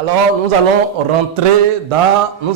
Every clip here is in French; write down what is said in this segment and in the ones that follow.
Alors, nous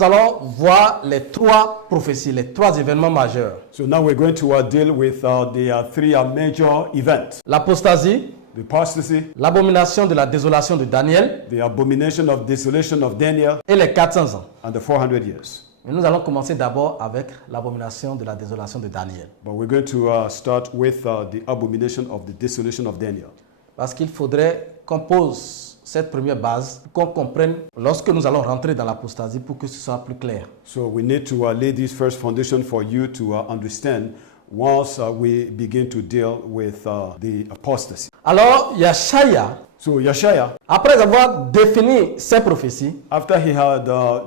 allons voir les trois prophéties, les trois événements majeurs. So now we're going to deal with the three major events. L'apostasie, The apostasy, l'abomination de la désolation de Daniel the abomination of desolation of Daniel, et les 400 ans. and the 400 years. Et nous allons commencer d'abord avec l'abomination de la désolation de Daniel. But we're going to start with the abomination of the desolation of Daniel. Parce qu'il faudrait qu'on pose cette première base, qu'on comprenne lorsque nous allons rentrer dans l'apostasie pour que ce soit plus clair. So we need to lay this first foundation for you to understand once we begin to deal with the apostasy. Alors, Yeshaya, So Yeshaya, après avoir défini ses prophéties after he had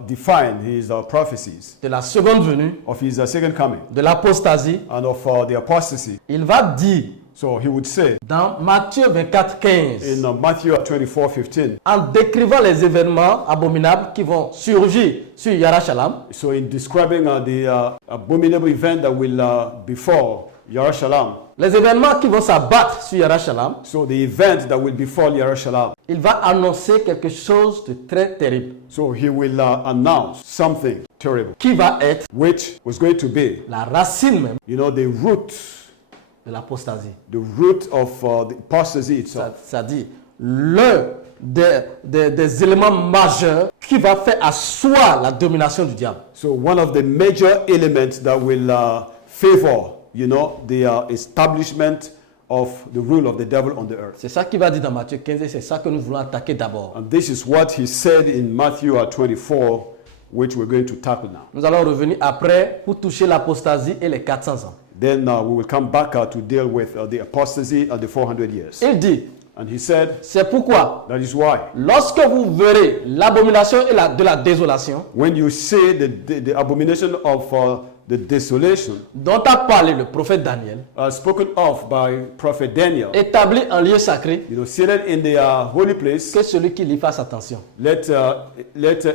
defined his prophecies de la seconde venue, of his second coming de l'apostasie, and of the apostasy, il va dire so he would say dans Matthieu 24, 15, in Matthew 24:15, en décrivant les événements abominables qui vont surgir sur Yerushalayim, so in describing the abominable event that will befall Yerushalayim, les événements qui vont s'abattre sur Yerushalayim, so the event that will befall Yerushalayim, il va annoncer quelque chose de très terrible so he will announce something terrible, qui va être which was going to be, la racine même the root de l'apostasie. of the apostasy itself. C'est-à-dire l'un des éléments majeurs qui va faire asseoir la domination du diable. So one of the major elements that will favor, the establishment of the rule of the devil on the earth. C'est ça qu'il va dire dans Matthieu 15 et c'est ça que nous voulons attaquer d'abord. And this is what he said in Matthew 24, which we're going to tackle now. Nous allons revenir après pour toucher l'apostasie et les 400 ans. Then we will come back to deal with the apostasy and the 400 years. Il dit, And he said, c'est pourquoi, that is why, lorsque vous verrez l'abomination de la désolation when you see the abomination of the desolation dont a parlé le prophète Daniel, spoken of by prophet Daniel, établi en lieu sacré, seated in the holy place, que celui qui lit fasse attention. let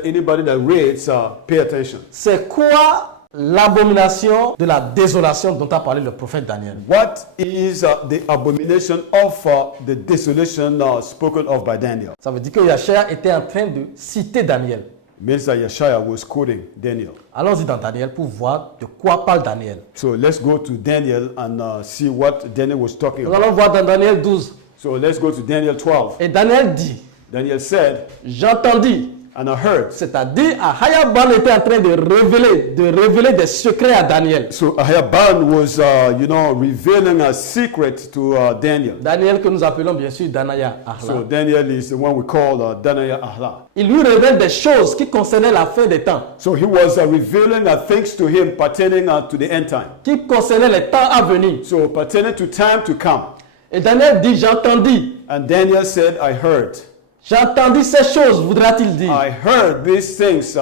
anybody that reads pay attention. C'est quoi l'abomination de la désolation dont a parlé le prophète Daniel? What is the abomination of the desolation spoken of by Daniel? Ça veut dire que Yeshaya était en train de citer Daniel. Means that Yeshaya was quoting Daniel. Allons-y dans Daniel pour voir de quoi parle Daniel. So let's go to Daniel and see what Daniel was talking Nous about. allons voir dans Daniel 12. So let's go to Daniel 12. Et Daniel dit, Daniel said, j'entendis, and I heard. c'est-à-dire Ahayaban était en train de révéler des secrets à Daniel. So Ahayaban was, revealing a secret to Daniel. Daniel que nous appelons bien sûr Danaya Ahla. So Daniel is the one we call Danaya Ahla. Il lui révèle des choses qui concernaient la fin des temps, So he was revealing things to him pertaining to the end time. qui concernaient les temps à venir. So pertaining to time to come. Et Daniel dit, j'entendis. And Daniel said, I heard. J'entendis ces choses, voudra-t-il dire. I heard these things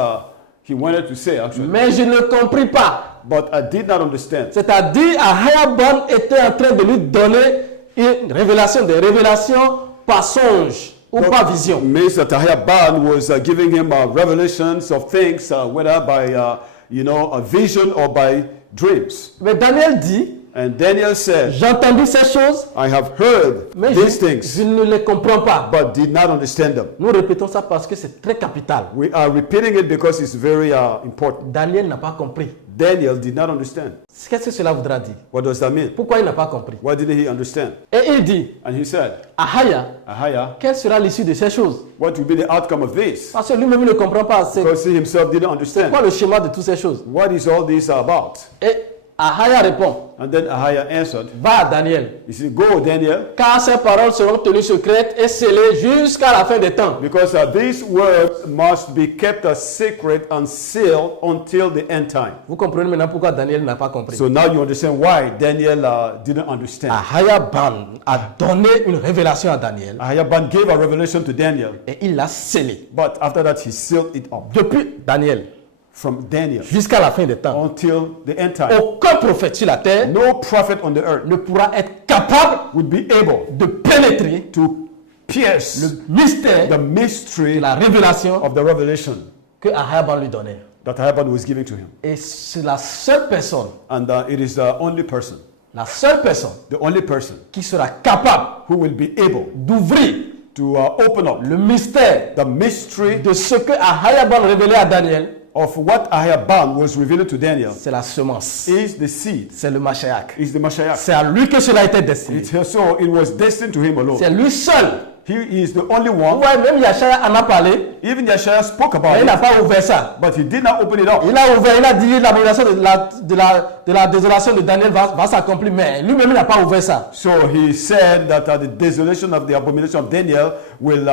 he wanted to say actually. Mais je ne compris pas. But I did not understand. C'est-à-dire, Ahayaban était en train de lui donner une révélation, des révélations par songe ou par vision. Means that Ahayaban was giving him revelations of things, whether by a vision or by dreams. Mais Daniel dit, And Daniel said, j'ai entendu ces choses, I have heard mais these je things, ne les comprends pas. but did not understand them. Nous répétons ça parce que c'est très capital. We are repeating it because it's very important. Daniel n'a pas compris. Daniel did not understand. Qu'est-ce que cela voudra dire? What does that mean? Pourquoi il n'a pas compris? Why didn't he understand? Et il dit, And he said, Ahaya, quelle sera l'issue de ces choses? what will be the outcome of this? Parce que lui-même ne comprend pas. C'est Because he himself didn't understand. quoi le schéma de toutes ces choses? What is all this about? Et Ahaya répond, And then Ahaya answered, va Daniel, he said, go Daniel, car ces paroles seront tenues secrètes et scellées jusqu'à la fin des temps. because these words must be kept a secret and sealed until the end time. Vous comprenez maintenant pourquoi Daniel n'a pas compris. So now you understand why Daniel didn't understand. Ahayaban a donné une révélation à Daniel Ahayaban gave a revelation to Daniel, et il l'a scellée. but after that he sealed it up. Depuis Daniel From Daniel jusqu'à la fin des temps, until the end time. aucun prophète sur la terre No prophet on the earth ne pourra être capable would be able de pénétrer to pierce le mystère the de mystery la révélation of the revelation que Ahayaban lui donnait. that Ahayaban was giving to him. Et c'est la seule personne, And it is the only person la seule personne the only person qui sera capable who will be able d'ouvrir to open up le mystère the mystery de ce que Ahayaban révélait à Daniel. of what Ahayaban was revealed to Daniel. C'est la semence. Is the seed, C'est le Mashiach. is the Mashiach. C'est à lui que cela était destiné. So it was destined to him alone. C'est lui seul. He is the only one. Ouais, même Yeshaya en a parlé, Even Yeshaya spoke about mais il n'a it, pas ouvert ça. but he did not open it up. Il a ouvert, il a dit l'abomination de la désolation de Daniel va s'accomplir, mais lui-même il n'a pas ouvert ça. So he said that the desolation of the abomination of Daniel will,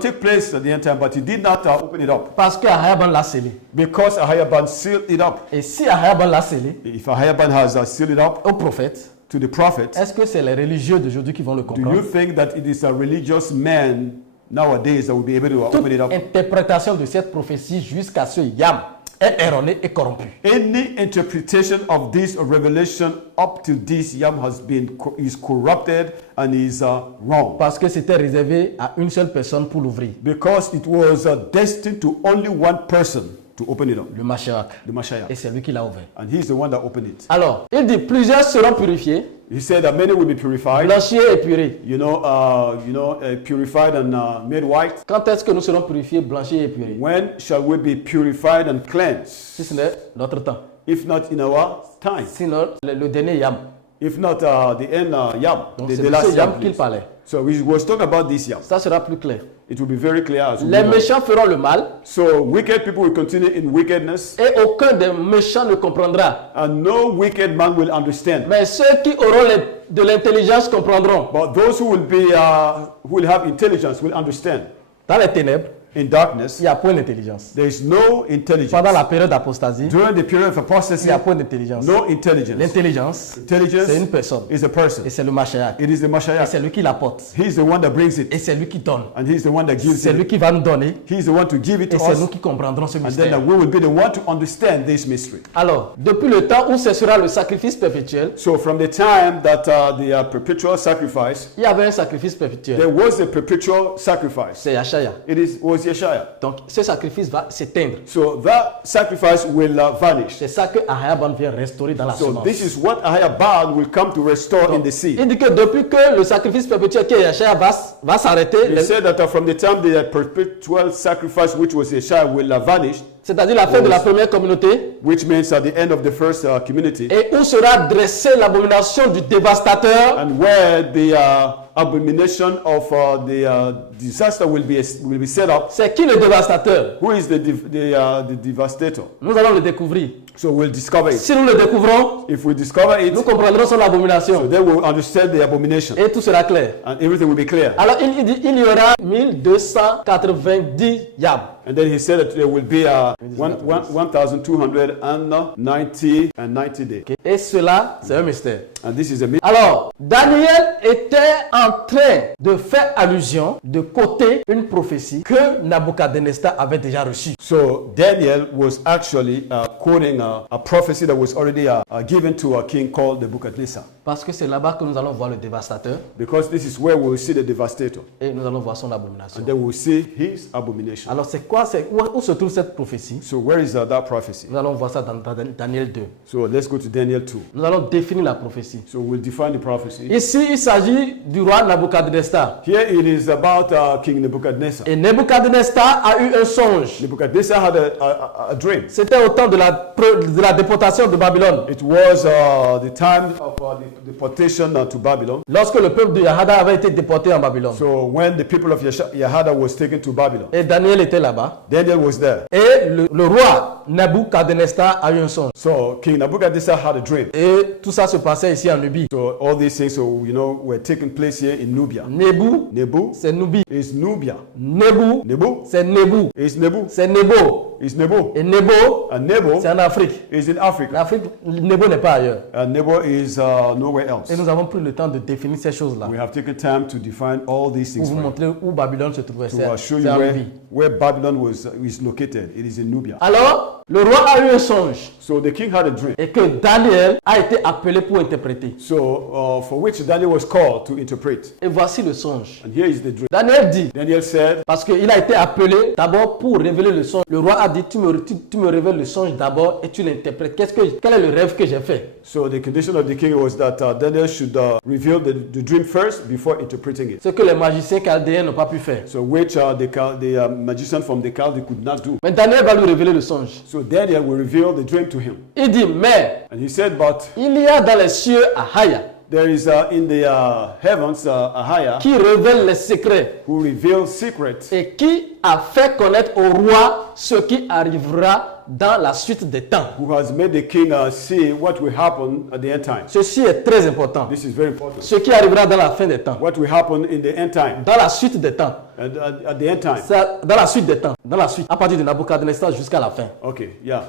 take place at the end time, but he did not open it up Parce que Ahayaban l'a scellé. because Ahayaban sealed it up. Et si Ahayaban l'a scellé If Ahayaban has sealed it up au prophète, to the prophet, est-ce que c'est les religieux d'aujourd'hui qui vont le do comprendre? you think that it is a religious man nowadays that will be able to Toute open it up? interprétation de cette prophétie jusqu'à ce yam est erronée et corrompue. Any interpretation of this revelation up to this yam is corrupted and is wrong, Parce que c'était réservé à une seule personne pour l'ouvrir, because it was destined to only one person to open it up, le Mashiach. the Mashiach, Et c'est lui qui l'a ouvert. and he's the one that opened it. Alors, il dit plusieurs seront purifiés, He said that many will be purified, blanchis et épurés. purified and made white. Quand est-ce que nous serons purifiés, blanchis et épurés? When shall we be purified and cleansed? Si ce n'est notre temps. If not in our time, Sinon, le dernier yam. if not the end yam, Donc the c'est de last ce yam. yam qu'il Please. parlait. So we was talking about this yam. Ça sera plus clair. It will be very clear as we Les go on. méchants feront le mal So wicked people will continue in wickedness, et aucun des méchants ne comprendra. and no wicked man will understand. Mais ceux qui auront de l'intelligence comprendront. But those who will have intelligence will understand. Dans les ténèbres, In darkness, il n'y a point d'intelligence. there is no intelligence. Pendant la période d'apostasie, During the period of il apostasy, n'y a point d'intelligence. no intelligence. L'intelligence, Intelligence c'est une personne. is a person. Et c'est le Mashiach. It is the Et Mashiach. c'est lui qui l'apporte. He's the one that brings it, Et c'est lui qui donne. and he's the one that gives C'est lui it. qui va nous donner. He's the one to give it Et to c'est us, nous qui comprendrons ce and then mystère. we will be the one to understand this mystery. Alors, depuis le temps où cessera le sacrifice perpétuel, So from the time that the perpetual sacrifice, il y avait un sacrifice perpétuel. there was a perpetual sacrifice. C'est Yeshaya. Was Yeshaya. Donc, ce sacrifice va s'éteindre. So that sacrifice will vanish. C'est ça que Ahayaban vient restaurer dans la So semence. this is what Ahayaban will come to restore in the seed. Il dit que depuis que le sacrifice perpétuel qui est Yeshaya va s'arrêter, He said that from the time the perpetual sacrifice, which was Yeshaya, will vanish, c'est-à-dire la fin de la première communauté, which means at the end of the first community, et où sera dressée l'abomination du dévastateur, and where the abomination of the disaster will be set up. c'est qui le dévastateur? Who is the devastator? Nous allons le découvrir. So we'll discover it. Si nous le découvrons, If we discover it, nous comprendrons son abomination. then we'll understand the abomination, Et tout sera clair. and everything will be clear. Alors il dit il y aura 1290 yam. And then he said that there will be 1,290 and 90 days. Okay. Et cela, c'est un mystère. And this is a mystery. Alors, Daniel était en train de faire allusion de côté une prophétie que Nabucodonosor avait déjà reçue. So Daniel was actually quoting a prophecy that was already given to a king called Nebuchadnezzar. Parce que c'est là-bas que nous allons voir le dévastateur Because this is where we will see the devastator. et nous allons voir son abomination. And then we will see his abomination. Alors, c'est quoi? Où se trouve cette prophétie? So where is that prophecy? Nous allons voir ça dans Daniel 2. So let's go to Daniel 2. Nous allons définir la prophétie. So we'll define the prophecy. Ici, il s'agit du roi Nabucodonosor. Here it is about King Nebuchadnezzar. Et Nabucodonosor a eu un songe. Nebuchadnezzar had a dream. C'était au temps de la déportation de Babylone. It was the time of the deportation to Babylon. Lorsque le peuple de Yahada avait été déporté en Babylone. So when the people of Yahada was taken to Babylon, Et Daniel était là-bas. Daniel was there. Et le roi Nabucodonosor a eu un songe. So King Nebuchadnezzar had a dream. Et tout ça se passait ici en Nubie. So all these things, were taking place here in Nubia. Nebu, Nebu c'est Nubie. is Nubia. Nebu, Nebu c'est Nebu. is Nebu. C'est Nebo. Is Nebu. Et Nebo, And Nebo c'est en Afrique. is in Africa. L'Afrique, Nebo n'est pas ailleurs. And Nebo is nowhere else. Et nous avons pris le temps de définir ces choses-là. We have taken time to define all these Pour things vous for you. montrer où Babylone se trouvait. To C'est show c'est you en Nubie. where Babylon is located. It is in Nubia. Alors, Le roi a eu un songe So the king had a dream. et que Daniel a été appelé pour interpréter. So for which Daniel was called to interpret. Et voici le songe. And here is the dream. Daniel dit, Daniel said, parce qu'il a été appelé d'abord pour révéler le songe. Le roi a dit, tu me révèles le songe d'abord et tu l'interprètes. Quel est le rêve que j'ai fait? so the condition of the king was that Daniel should reveal the dream first before interpreting it. Ce que les magiciens chaldéens n'ont pas pu faire. So which the magician from the Chaldees could not do. Mais Daniel va lui révéler le songe. So Daniel will reveal the dream to him. Il dit, mais And he said, but il y a dans les cieux Ahaya there is in the heavens Ahaya qui révèle les secrets who reveals secrets et qui a fait connaître au roi ce qui arrivera dans la suite des temps. who has made the king see what will happen at the end time. Ceci est très important. This is very important. Ce qui arrivera dans la fin des temps. What will happen in the end time. Dans la suite des temps. At the end time. Dans la suite des temps. Dans la suite. À partir de Nabucodonosor jusqu'à la fin. Okay, yeah.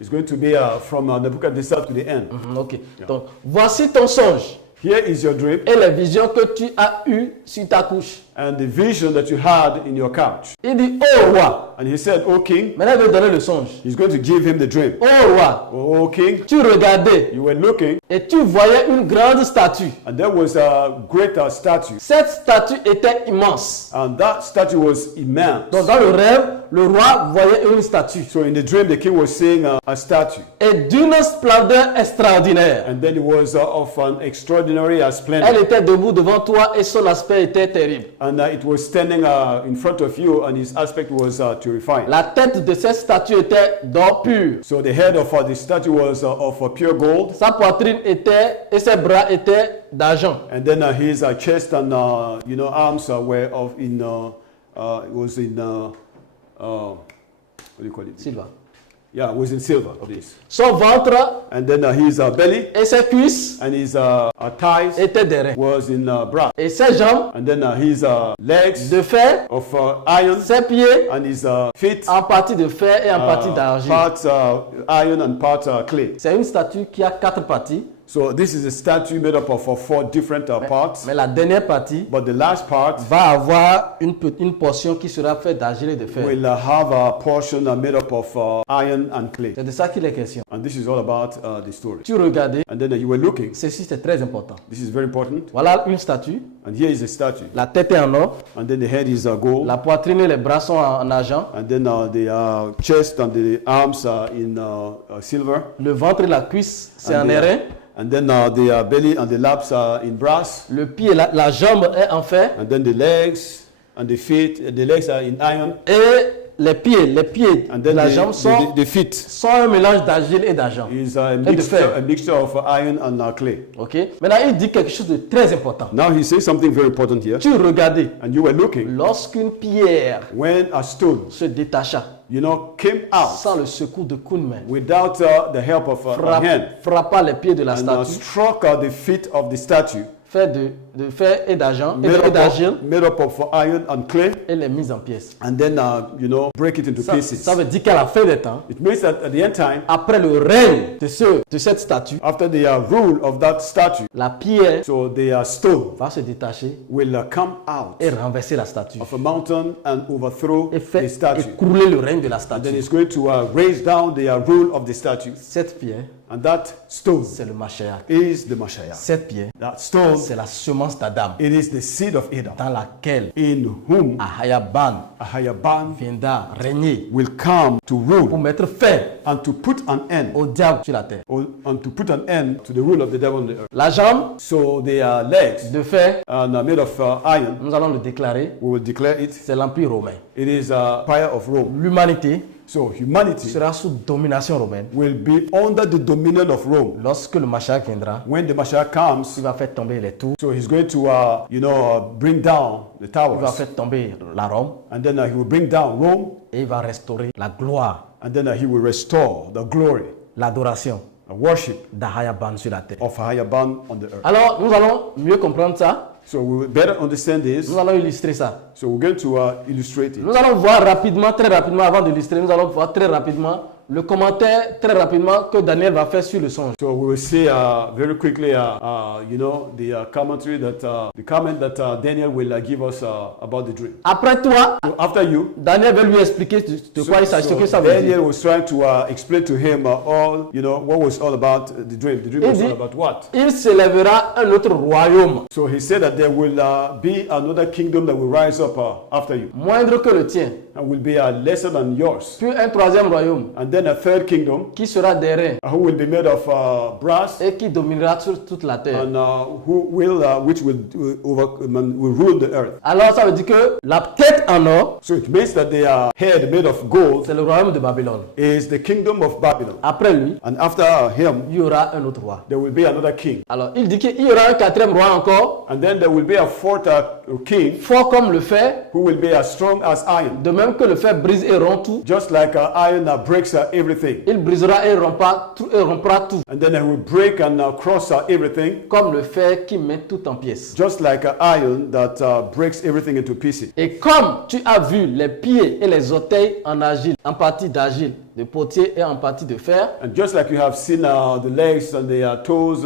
It's going to be from Nebuchadnezzar to the end. Ok. Donc, voici ton songe Here is your dream et les visions que tu as eues sur ta couche. and the vision that you had in your couch. Il dit, oh roi. And he said, O king, Maintenant, il veut donner le songe. he's going to give him the dream. Oh roi. O king, Tu regardais you were looking et tu voyais une grande statue. and there was a great statue. Cette statue était immense. And that statue was immense. Donc, dans le rêve, le roi voyait une statue. So in the dream, the king was seeing a statue. Et d'une splendeur extraordinaire. And then it was of an extraordinary Elle splendor. était debout devant toi et son aspect était terrible. And it was standing in front of you and his aspect was terrifying. La tête de cette statue était d'or pur. So the head of the statue was of pure gold. Sa poitrine était et ses bras étaient d'argent. And then his chest and arms were it was in what do you call it? Silva. Yeah, it was in silver. This. Son ventre And then his belly et ses cuisses and his thighs étaient d'airain. was in brass. Et ses jambes And then his legs de fer, of iron ses pieds and his feet en partie de fer et en partie d'argile. part iron and part clay. C'est une statue qui a 4 parties. So this is a statue made up of 4 different parts. Mais la dernière partie But the last part va avoir une portion qui sera faite d'argile et de fer. will have a portion made up of iron and clay. C'est de ça qu'il est question. And this is all about the story. Tu regardais, And then you were looking. ceci c'est très important. This is very important. Voilà une statue. And here is a statue. La tête est en or, And then the head is gold. la poitrine et les bras sont en argent, And then the chest and the arms are in silver. le ventre et la cuisse c'est en And airain, and then the belly and the laps are in brass. le pied, la jambe est en fer And then the legs and the feet, the legs are in iron. et les pieds And de then la jambe sont the feet un mélange d'argile et d'argent. is de fer. a mixture of iron and clay. Ok. Maintenant il dit quelque chose de très important. Now he says something very important here. Tu regardais And you were looking lorsqu'une pierre when a stone, se détacha came out sans le secours de coup de main, without the help of a hand frappa les pieds de la and statue, struck the feet of the statue, fait de fer et d'argent et made d'argile up of iron and clay, et les mise en pièces. and then break it into pieces. Ça veut dire qu'à la fin des temps, It means that at the end time, après le règne de cette statue, after the rule of that statue, la pierre so the stone va se détacher will come out et renverser la statue of a mountain and overthrow et the faire statue. écrouler le règne de la And then statue. it's going to raise down the rule of the statue. Cette pierre, And that stone c'est le Mashiach. is the Mashiach. Cette pierre, That stone, c'est la semence d'Adam it is the seed of Adam, dans laquelle in whom Ahayaban Ahayaban viendra régner will come to pour rule mettre fin and to put an end, au diable sur la terre. and to put an end to the rule of the devil on the earth. La jambe So the legs de fer, are made of iron. nous allons le déclarer, We will declare it. c'est l'Empire romain. It is a empire of Rome. L'humanité So humanity sera sous domination romaine. will be under the dominion of Rome. Lorsque le Mashiach viendra, When the Mashiach comes, il va faire tomber les tours, so he's going to bring down the il va towers, faire tomber la Rome and then he will bring down Rome, et il va restaurer la gloire, and then he will restore the glory, l'adoration the worship d'Ahayaban sur la terre. of Hayaban on the earth. Alors, nous allons mieux comprendre ça. So we will better understand this. Nous allons illustrer ça. So we're going to illustrate it. Nous allons voir rapidement, très rapidement, avant d'illustrer, nous allons voir très rapidement le commentaire très rapidement que Daniel va faire sur le songe. So we will see very quickly, the commentary the comment that Daniel will give us about the dream. Après toi, So after you, Daniel va lui expliquer de quoi il s'agit, ce que ça veut Daniel dire. was trying to explain to him all, what was all about the dream. The dream Il was dit- all about what? Il s'élèvera un autre royaume, So he said that there will be another kingdom that will rise up after you, moindre que le tien, and will be lesser than yours. puis un troisième royaume And then a third kingdom qui sera d'airain who will be made of brass, et qui dominera sur toute la terre. and which will rule the earth. Alors ça veut dire que la tête en or, So it means that the head made of gold c'est le royaume de Babylone. is the kingdom of Babylon. Après lui, And after him, il y aura un autre roi. there will be another king. Alors il dit qu'il y aura un quatrième roi encore, And then there will be a fourth king fort comme le fer, who will be as strong as iron. de même que le fer brise et rompt tout, Just like iron breaks everything. il brisera et rompra tout, And then it will break and cross everything. comme le fer qui met tout en pièces. Just like iron that breaks everything into pieces. Et comme tu as vu les pieds et les orteils en argile, en partie d'argile, de potier et en partie de fer, And just like you have seen the legs and the toes,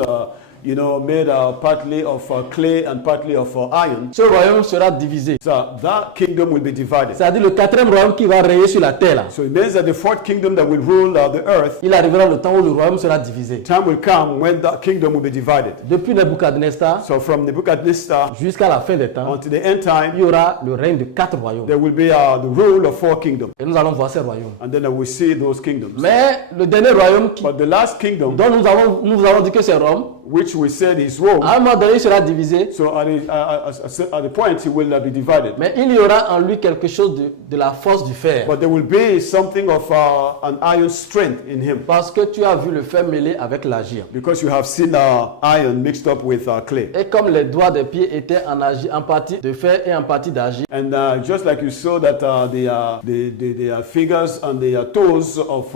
made partly of clay and partly of iron. ce royaume sera divisé. So that kingdom will be divided. C'est-à-dire le quatrième royaume qui va régner sur la terre. Là. So it means that the fourth kingdom that will rule the earth, Il arrivera le temps où le royaume sera divisé. time will come when that kingdom will be divided. Depuis Nebuchadnezzar So from Nebuchadnezzar jusqu'à la fin des temps, until the end il time, y aura le règne de 4 royaumes. there will be the rule of 4 kingdoms. Et nous allons voir ces royaumes. And then we see those kingdoms. Mais le dernier royaume But the last kingdom, dont nous avons dit que c'est Rome, which we said is Rome, à un moment donné, il sera divisé. so at the point it will be divided. Mais il y aura en lui quelque chose de la force du fer. But there will be something of an iron strength in him. Parce que tu as vu le fer mêlé avec l'argile. Because you have seen iron mixed up with clay. Et comme les doigts des pieds étaient en partie de fer et en partie d'argile, And just like you saw that the fingers and the toes of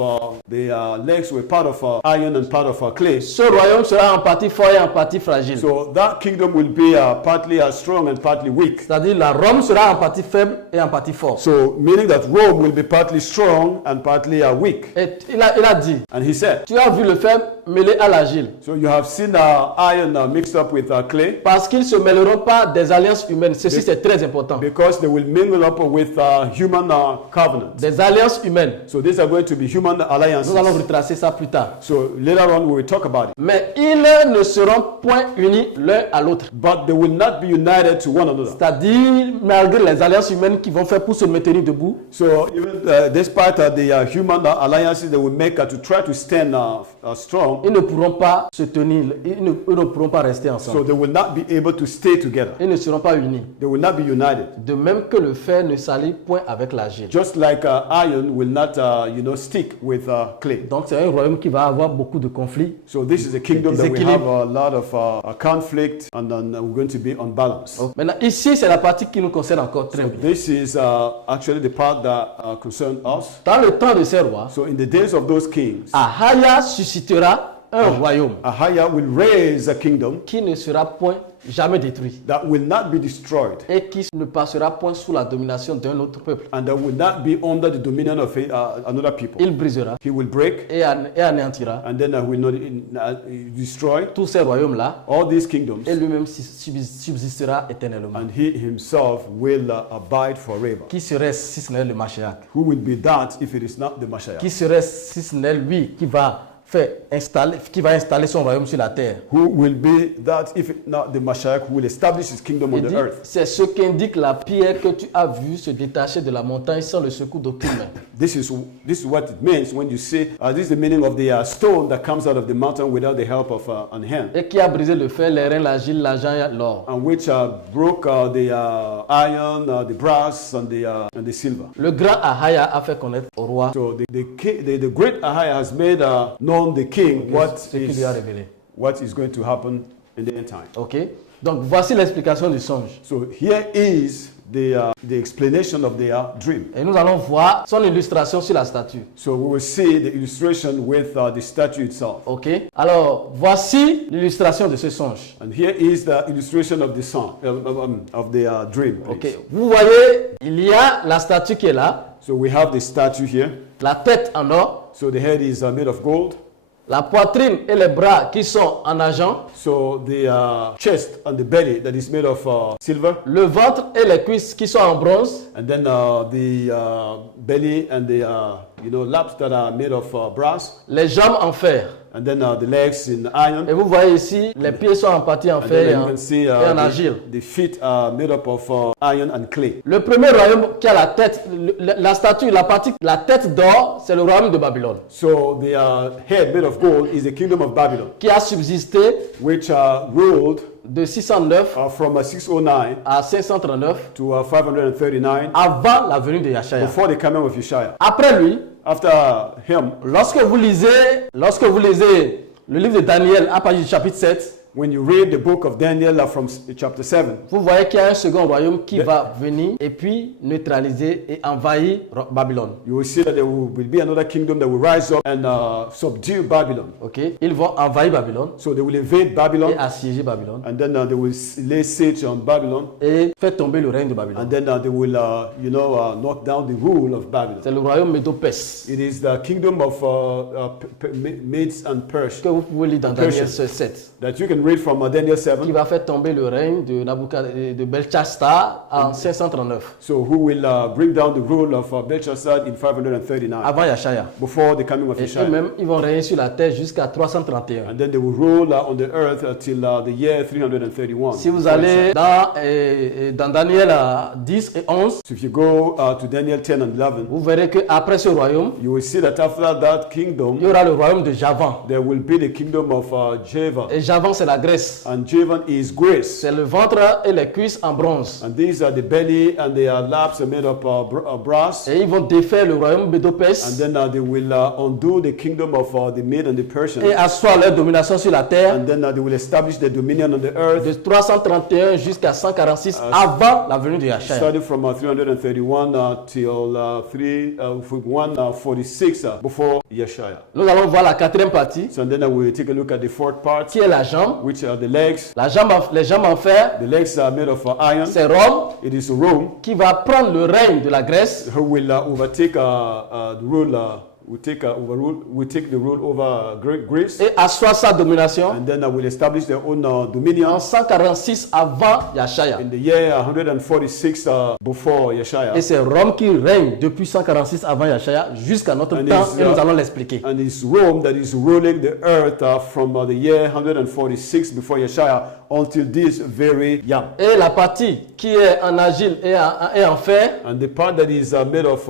the legs were part of iron and part of clay. ce royaume sera en partie fort et en partie fragile. So that kingdom will be partly strong and partly weak. C'est-à-dire la Rome sera en partie faible et en partie forte. So meaning that Rome will be partly strong and partly weak. Et il a dit, And he said, tu as vu le fer mêlé à l'argile. so you have seen iron mixed up with clay, Parce qu'ils ne se mêleront pas des alliances humaines. Ceci, c'est très important. because they will mingle up with human covenants. Des alliances humaines. So these are going to be human alliances. Nous allons retracer ça plus tard. So later on we will talk about it. Mais ils ne seront point unis l'un à l'autre. But they will not be united to one another. C'est-à-dire, malgré les alliances humaines qu'ils vont faire pour se maintenir debout, So even despite the human alliances they will make to try to stand strong, ils ne pourront pas se tenir, ils ne pourront pas rester so ensemble. they will not be able to stay together. Ils ne seront pas unis. They will not be united. De même que le fer ne s'allie point avec l'argile. Just like iron will not, stick with clay. Donc c'est un royaume qui va avoir beaucoup de conflits. So this is a kingdom that will Déséquilibre. have a lot of conflict, and then we're going to be unbalanced. Maintenant, ici, c'est la partie qui nous concerne encore très bien. This is actually the part that concerns us. Dans le temps de ces rois, So in the days of those kings, Ahaya suscitera un royaume Ahaya will raise a kingdom qui ne sera point jamais détruit that will not be destroyed, et qui ne passera point sous la domination d'un autre peuple. and that will not be under the dominion of another people. Il brisera He will break, et anéantira and then will not destroy tous ces royaumes-là all these kingdoms, et lui-même subsistera éternellement. and he himself will abide forever. Qui serait si ce n'est le Mashiach? Who will be that if it is not the Messiah? Qui serait si ce n'est lui qui va installer son royaume sur la terre? Who will be that if it not the Messiah who will establish his kingdom on Il the dit, earth? c'est ce qu'indique la pierre que tu as vue se détacher de la montagne sans le secours d'aucune main. This is what it means when you say this is the meaning of the stone that comes out of the mountain without the help of an hand, Et qui a brisé le fer, l'airain, l'argile, l'argent et l'or. and which broke the iron, the brass, and the silver. Le grand Ahaya a fait connaître au roi So the great Ahaya has made known the king ce qu'il lui a révélé. what is going to happen in the end time. Ok? Donc voici l'explication du songe. So here is the explanation of the dream. Et nous allons voir son illustration sur la statue. So we will see the illustration with the statue itself. Ok? Alors voici l'illustration de ce songe. And here is the illustration of the song, of the dream. Ok? please. Vous voyez, il y a la statue qui est là, So we have the statue here. la tête en or, So the head is made of gold. La poitrine et les bras qui sont en argent. So the chest and the belly that is made of silver. Le ventre et les cuisses qui sont en bronze. And then the belly and the laps that are made of brass. Les jambes en fer. And then the legs in iron. Et vous voyez ici, les pieds sont en partie en And fer then et you en, can see et en argile. the feet are made up of iron and clay. Le premier royaume qui a la tête, la statue, la tête d'or, c'est le royaume de Babylone, So the head made of gold is the kingdom of Babylon, qui a subsisté which ruled de 609 from 609 à 539 to 539 avant la venue de Yashaya. before the coming of Yeshua. Après lui, After him, lorsque vous lisez le livre de Daniel à partir du chapitre 7, when you read the book of Daniel from chapter 7, vous voyez qu'il y a un second royaume qui va venir et puis neutraliser et envahir Babylone. you will see that there will be another kingdom that will rise up and subdue Babylon. Ok, ils vont envahir Babylone So they will invade Babylon, et assiéger Babylone and then they will lay siege on Babylon, et faire tomber le règne de Babylone. and then they will, knock down the rule of Babylon. C'est le royaume Médo-Perse It is the kingdom of Medes and Persia que vous pouvez lire dans Daniel 7, that you can read from Daniel qui 7. va faire tomber le règne de Belchastar en 539 So who will bring down the rule of Belshazzar in 539 avant Yashaya. before the coming of Et Yeshua. eux-mêmes, ils vont régner sur la terre jusqu'à 331. And then they will rule on the earth till the year 331. Si vous allez dans Daniel 10 et 11, So if you go to Daniel 10 and 11, vous verrez qu'après ce royaume, you will see that after that il y kingdom, aura le royaume de Javan. there will be the kingdom of Javan. Et Javan, c'est la Grèce. And Javan is Greece. C'est le ventre et les cuisses en bronze. And these are the belly and the laps are made of brass. Et ils vont défaire le royaume And Médo-Perse then they will undo the kingdom of the Mede and the Persians. et asseoir leur domination sur la terre And then they will establish their dominion on the earth, de 331 jusqu'à 146 avant la venue de Yashaya. starting from 331 till 146 before Yeshua. Nous allons voir la quatrième partie, So then we will take a look at the fourth part, qui est la jambe. which are the legs. Les jambes en fer, The legs are made of iron. c'est Rome It is Rome qui va prendre le règne de la Grèce who will overtake the rule. We take the rule over Greece, et asseoir sa domination and then will establish their own en dominion 146 avant Yashaya. in the year 146 before Yeshua. Et c'est Rome qui règne depuis 146 avant Yashaya jusqu'à notre And temps it's, et nous allons l'expliquer. And it's Rome that is ruling the earth from the year 146 before Yeshua until this very year. Et la partie qui est en argile et en fer, And the part that is made of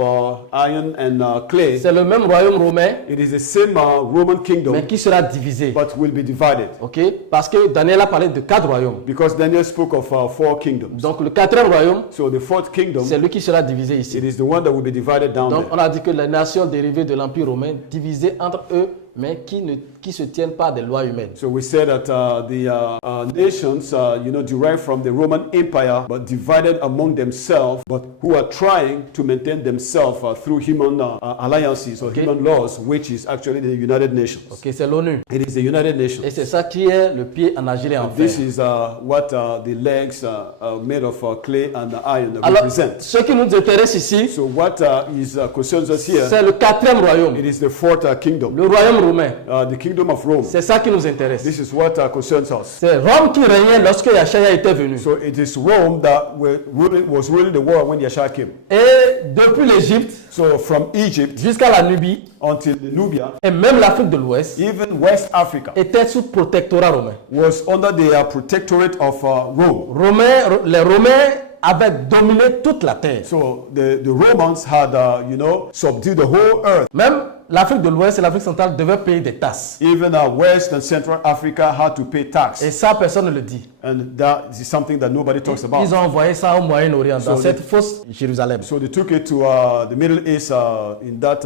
iron and clay, c'est le même royaume romain, it is the same Roman kingdom, mais qui sera divisé. but will be divided. Ok? Parce que Daniel a parlé de 4 royaumes. Because Daniel spoke of 4 kingdoms. Donc le quatrième royaume, So the fourth kingdom, c'est lui qui sera divisé ici. it is the one that will be divided down Donc there. on a dit que les nations dérivées de l'Empire romain, divisées entre eux, mais qui se tiennent par des lois humaines. So we said that the nations, derived from the Roman Empire, but divided among themselves, but who are trying to maintain themselves through human alliances or human laws, which is actually the United Nations. Ok, c'est l'ONU. It is the United Nations. Et c'est ça qui est le pied en argile et en fer. This is what the legs made of clay and iron Alors, represent. ce qui nous intéresse ici, So what concerns us here, c'est le quatrième royaume, it is the fourth kingdom, le royaume romain. the kingdom of Rome. C'est ça qui nous intéresse. This is what concerns us. C'est Rome qui régnait lorsque Yashaya était venu. So it is Rome that was ruling the world when Yeshua came. Et depuis l'Égypte So from Egypt jusqu'à la Nubie, until Nubia, et même l'Afrique de l'Ouest, even West Africa était sous protectorat romain. was under the protectorate of Rome. Les Romains avaient dominé toute la terre. So the Romans had, subdued the whole earth. Même l'Afrique de l'Ouest et l'Afrique centrale devaient payer des taxes. Even West and Central Africa had to pay tax. Et ça, personne ne le dit. And that is something that nobody talks about. Ils ont envoyé ça au Moyen-Orient, dans So cette fausse Jérusalem. So they took it to the Middle East in that,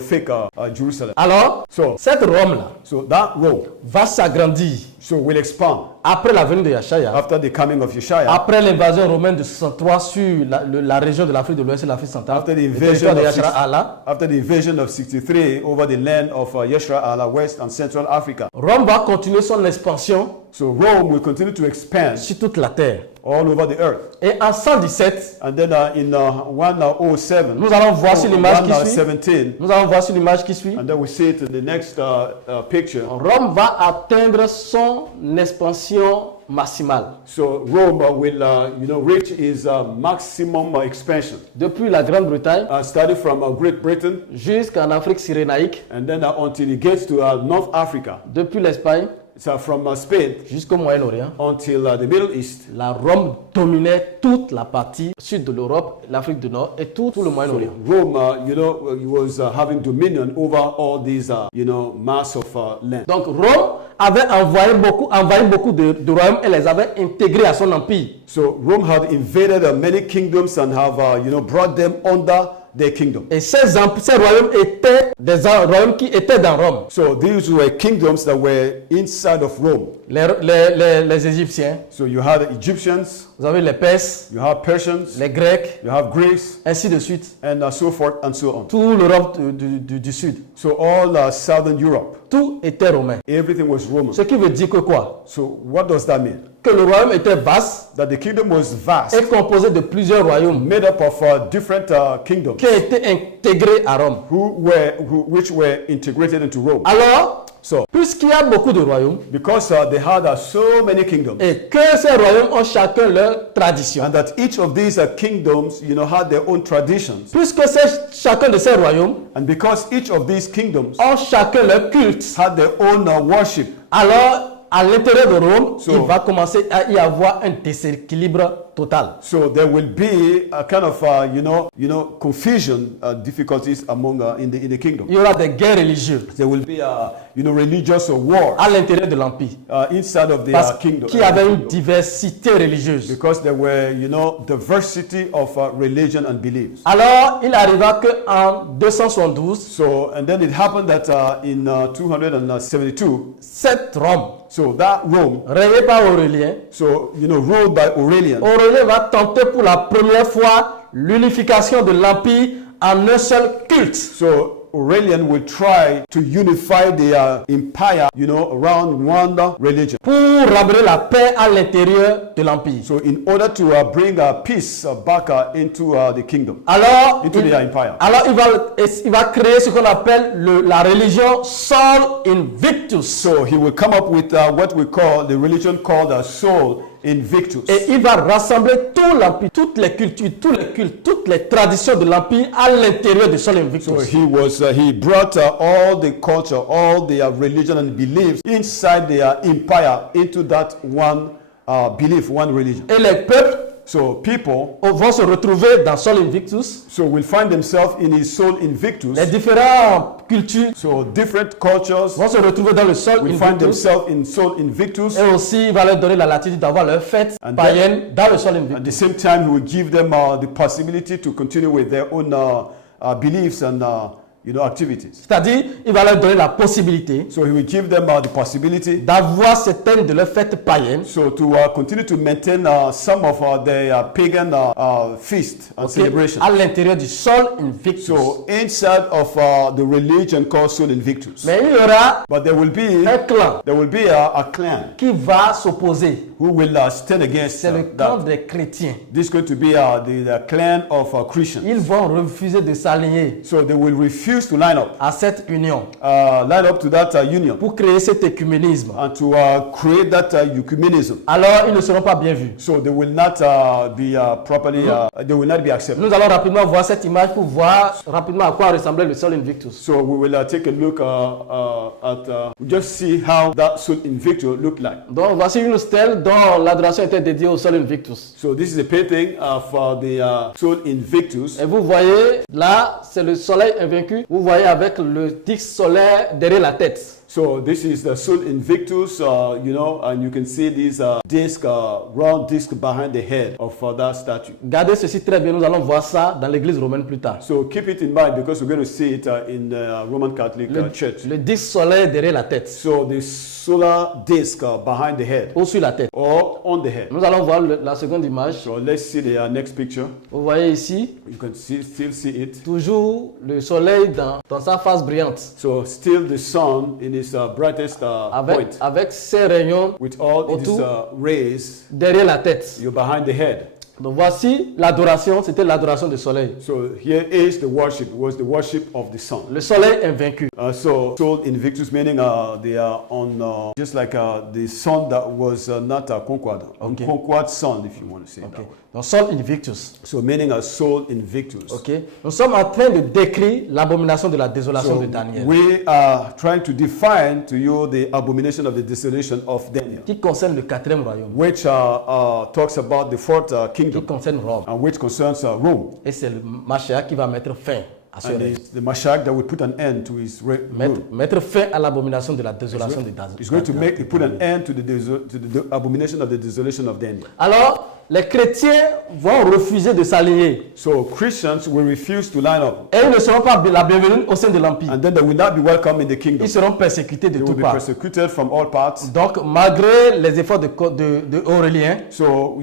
fake Jerusalem. Alors, So, cette Rome-là so that Rome va s'agrandir will expand après la venue de Yashaya, after the coming of Yeshua. après l'invasion romaine de 63 sur la région de l'Afrique de l'Ouest et l'Afrique centrale, After the le invasion territoire de of Yashara Allah. After the invasion of 63 63 over the land of Yeshra, West and Central Africa. Rome va continuer son expansion So Rome will continue to expand sur toute la terre. all over the earth. Et en 117, And then in 107, nous allons voir sur l'image qui suit. 117, Nous allons voir sur l'image qui suit. and then we see it in the next picture. Rome va atteindre son expansion maximale. So Rome will, reach its maximum expansion, Depuis la Grande-Bretagne starting from Great Britain, jusqu'en Afrique cyrénaïque, and then until it gets to North Africa. depuis l'Espagne So from Spain jusqu'au Moyen-Orient. until the Middle East. La Rome dominait toute la partie sud de l'Europe, l'Afrique du Nord et tout le Moyen-Orient. Rome, was having dominion over all these, mass of land. Donc Rome avait envahi beaucoup de royaumes et les avait intégrés à son empire. So Rome had invaded many kingdoms and have, brought them under their kingdom. Et ces royaumes étaient des royaumes qui étaient dans Rome. So these were kingdoms that were inside of Rome. Les Égyptiens, So you had the Egyptians, vous avez les Perses, you have Persians, les Grecs, you have Greeks, ainsi de suite. and so forth and so on. Tout l'Europe du Sud. So all Southern Europe, Tout était romain. everything was Roman. Ce qui veut dire que quoi? So what does that mean? Que le royaume était vaste That the kingdom was vast, et composé de plusieurs royaumes made up of different kingdoms qui étaient intégrés à Rome. which were integrated into Rome. Alors, So puisqu'il y a beaucoup de royaumes because they had so many kingdoms, et que ces royaumes ont chacun leur tradition, and that each of these kingdoms, had their own traditions, puisque chacun de ces royaumes and because each of these kingdoms ont chacun leur culte, had their own worship, alors à l'intérieur de Rome, So- il va commencer à y avoir un déséquilibre total. so there will be a kind of confusion, difficulties among in the kingdom. Il y aura des guerres religieuses There will be religious war à l'intérieur de l'empire inside of the parce kingdom. qu'il y avait une diversité religieuse. Because there were, diversity of religion and beliefs. Alors, il arriva qu'en 272, So, and then it happened that in 272, cette Rome, so that Rome, régnée par Aurélien, ruled by Aurelian, Aurélien va tenter pour la première fois l'unification de l'empire en un seul culte. so Aurelian will try to unify the empire, around one religion. Pour ramener la paix à l'intérieur de l'empire. So, in order to bring peace back into the kingdom, Alors, into the empire. il va créer ce qu'on appelle la religion Sol Invictus. So, he will come up with what we call the religion called Sol Invictus. Et il va rassembler tout l'empire, toutes les cultures, tous les cultes, toutes les traditions de l'empire à l'intérieur de Sol Invictus. So he brought all the culture, all the religion and beliefs inside the empire into that one belief, one religion. Et les peuples So people vont se retrouver dans Sol Invictus. will find themselves in his Sol Invictus. Les différentes cultures So different cultures vont se retrouver dans le Sol will find Invictus. themselves in Sol Invictus. Et aussi, il va leur donner la latitude d'avoir leur fête And païenne dans le Sol At the Invictus. same time, he will give them the possibility to continue with their own beliefs and activities. C'est-à-dire, il va leur donner la possibilité So he will give them the possibility d'avoir certaines de leurs fêtes païennes, so to continue to maintain some of their pagan feasts and ok, celebrations. à l'intérieur du Sol Invictus. So inside of the religion called Sol Invictus. Mais il y aura But there will be un clan a clan qui va s'opposer. who will stand against C'est le clan that. des chrétiens. This is going to be the clan of Christians. Ils vont refuser de s'aligner So they will refuse to line up à cette union to that union pour créer cet écuménisme. and to create that ecumenism. Alors, ils ne seront pas bien vus. So they will not be properly. They will not be accepted. Nous allons rapidement voir cette image pour voir rapidement à quoi ressemblait le Sol Invictus. So we will take a look at just see how that Sol Invictus looked like. Donc, voici une stèle dont l'adoration était dédiée au Sol Invictus. So this is a painting of the Sol Invictus. Et vous voyez, là, c'est le soleil invaincu. Vous voyez avec le disque solaire derrière la tête. So this is the Sol Invictus, and you can see this round disc behind the head of that statue. Gardez ceci très bien, nous allons voir ça dans l'église romaine plus tard. So keep it in mind because we're going to see it in the Roman Catholic Church. Le disque solaire derrière la tête. So the solar disc behind the head. Ou sur la tête. Or on the head. Nous allons voir la seconde image. So let's see the next picture. Vous voyez ici, You can still see it. toujours le soleil dans sa face brillante. So still the sun in its brightest point. Avec ses rayons With all its autour, rays, derrière la tête. you're behind the head. Donc voici l'adoration, c'était l'adoration du soleil. So here is the worship. It was the worship of the sun. Le soleil invaincu. So Sol Invictus, meaning they are on just like the sun that was not conquered, Okay. unconquered sun, if you want to say it that Okay. way. Donc Sol Invictus. So meaning a Sol Invictus. Okay. Nous sommes en train de décrire l'abomination de la désolation So de Daniel, we are trying to define to you the abomination of the desolation of Daniel, qui concerne le quatrième royaume, which talks about the fourth qui kingdom, concerne Rome. and which concerns Rome. Et c'est le Mashiach qui va mettre fin à ce And règne. it's the Mashiach that will put an end to his rule. Mettre fin à l'abomination de la désolation de Daniel. He's going to put an end to the abomination of the desolation of Daniel. Alors, les chrétiens vont refuser de s'allier. So Christians will refuse to line up, Et ils ne seront pas la bienvenue au sein de l'Empire. and then they will not be welcome in the kingdom. Ils seront persécutés de They will toutes be parts. persecuted from all parts. Donc, malgré les efforts de Aurélien, So,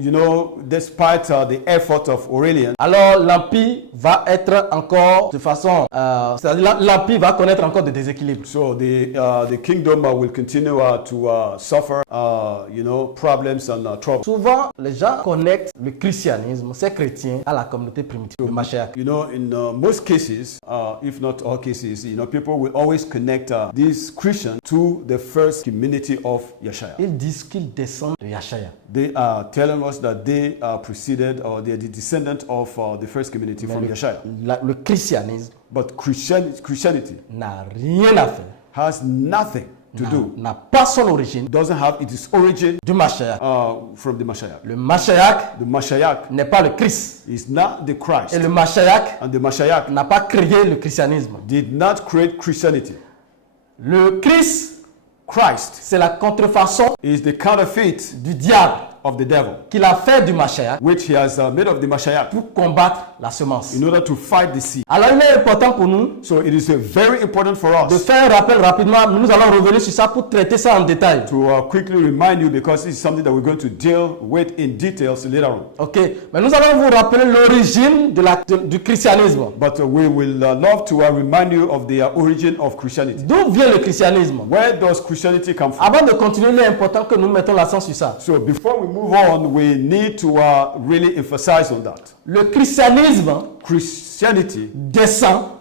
despite the effort of Aurelian, alors l'Empire va être encore de façon... c'est-à-dire l'Empire va connaître encore des déséquilibres. so the kingdom will continue to suffer, problems and trouble. Souvent, les gens connectent le christianisme, ces chrétiens, à la communauté primitive, le Mashiach. In most cases, if not all cases, people will always connect these Christians to the first community of Yeshua. Ils disent qu'ils descendent de Yashaya. They are telling us that they are preceded or they are the descendant of the first community from Yeshua. Le christianisme But Christianity n'a rien à faire, has nothing to do, n'a pas son origine doesn't have its origin du Mashiach. from the Mashiach. Le Mashiach The Mashiach n'est pas le Christ. is not the Christ, Et le Mashiach and the Mashiach n'a pas créé le christianisme. did not create Christianity. Le Christ, Christ c'est la contrefaçon is the counterfeit du diable of the devil, qu'il a fait du Mashiach which he has made of the Mashiach pour combattre la semence. in order to fight the seed. Alors il est important pour nous So it is very important for de us faire un rappel rapidement. Nous allons revenir sur ça pour traiter ça en détail. to quickly remind you, because this is something that we're going to deal with in details later on. Ok, mais nous allons vous rappeler l'origine du christianisme. But we will love to remind you of the origin of Christianity. D'où vient le christianisme? Where does Christianity come from? Avant de continuer, il est important que nous mettons l'accent sur ça. So before we move on, we need to really emphasize on that. Le christianisme Christianity, descend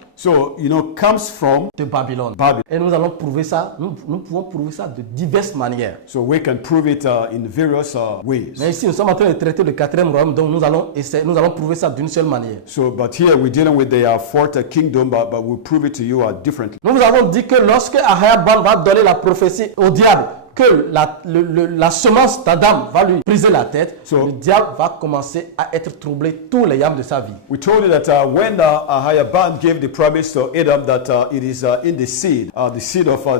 comes from de Babylone. Babylon. Et nous allons prouver ça, nous pouvons prouver ça de diverses manières. So we can prove it in various ways. Mais ici, nous sommes en train de traiter le quatrième royaume, donc nous allons prouver ça d'une seule manière. So, but here we're dealing with the fourth kingdom, but we'll prove it to you differently. Nous vous avons dit que lorsque Ahab va donner la prophétie au diable, que la semence d'Adam va lui briser la tête, le diable va commencer à être troublé tous les yams de sa vie. We told you that when Ahayaban gave the promise to Adam that it is in the seed of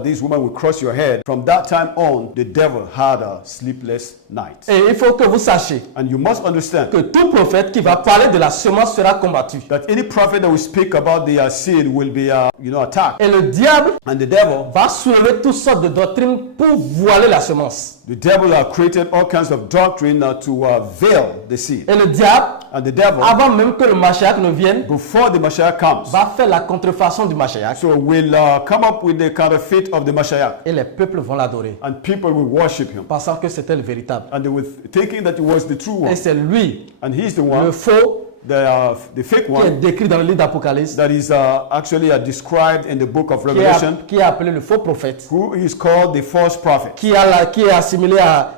this woman will cross your head, from that time on, the devil had a sleepless night. Et il faut que vous sachiez And you must understand que tout prophète qui va parler de la semence sera combattu. that any prophet that will speak about the seed will be attacked. Et le diable And the devil va soulever toutes sortes de doctrines pour voiler la semence. The devil created all kinds of doctrine to veil the seed. Et le diable, And the devil, avant même que le Mashiach ne vienne, before the Mashiach comes, va faire la contrefaçon du Mashiach. so will come up with the counterfeit of the Mashiach. Et les peuples vont l'adorer, And people will worship him. pensant que c'était le véritable. And they were thinking that it was the true Et one. c'est lui, And he's the le one, faux, the fake qui est one, décrit dans le livre d'Apocalypse, that is actually described in the book of Revelation, qui est appelé le faux prophète, who is called the false prophet, qui est assimilé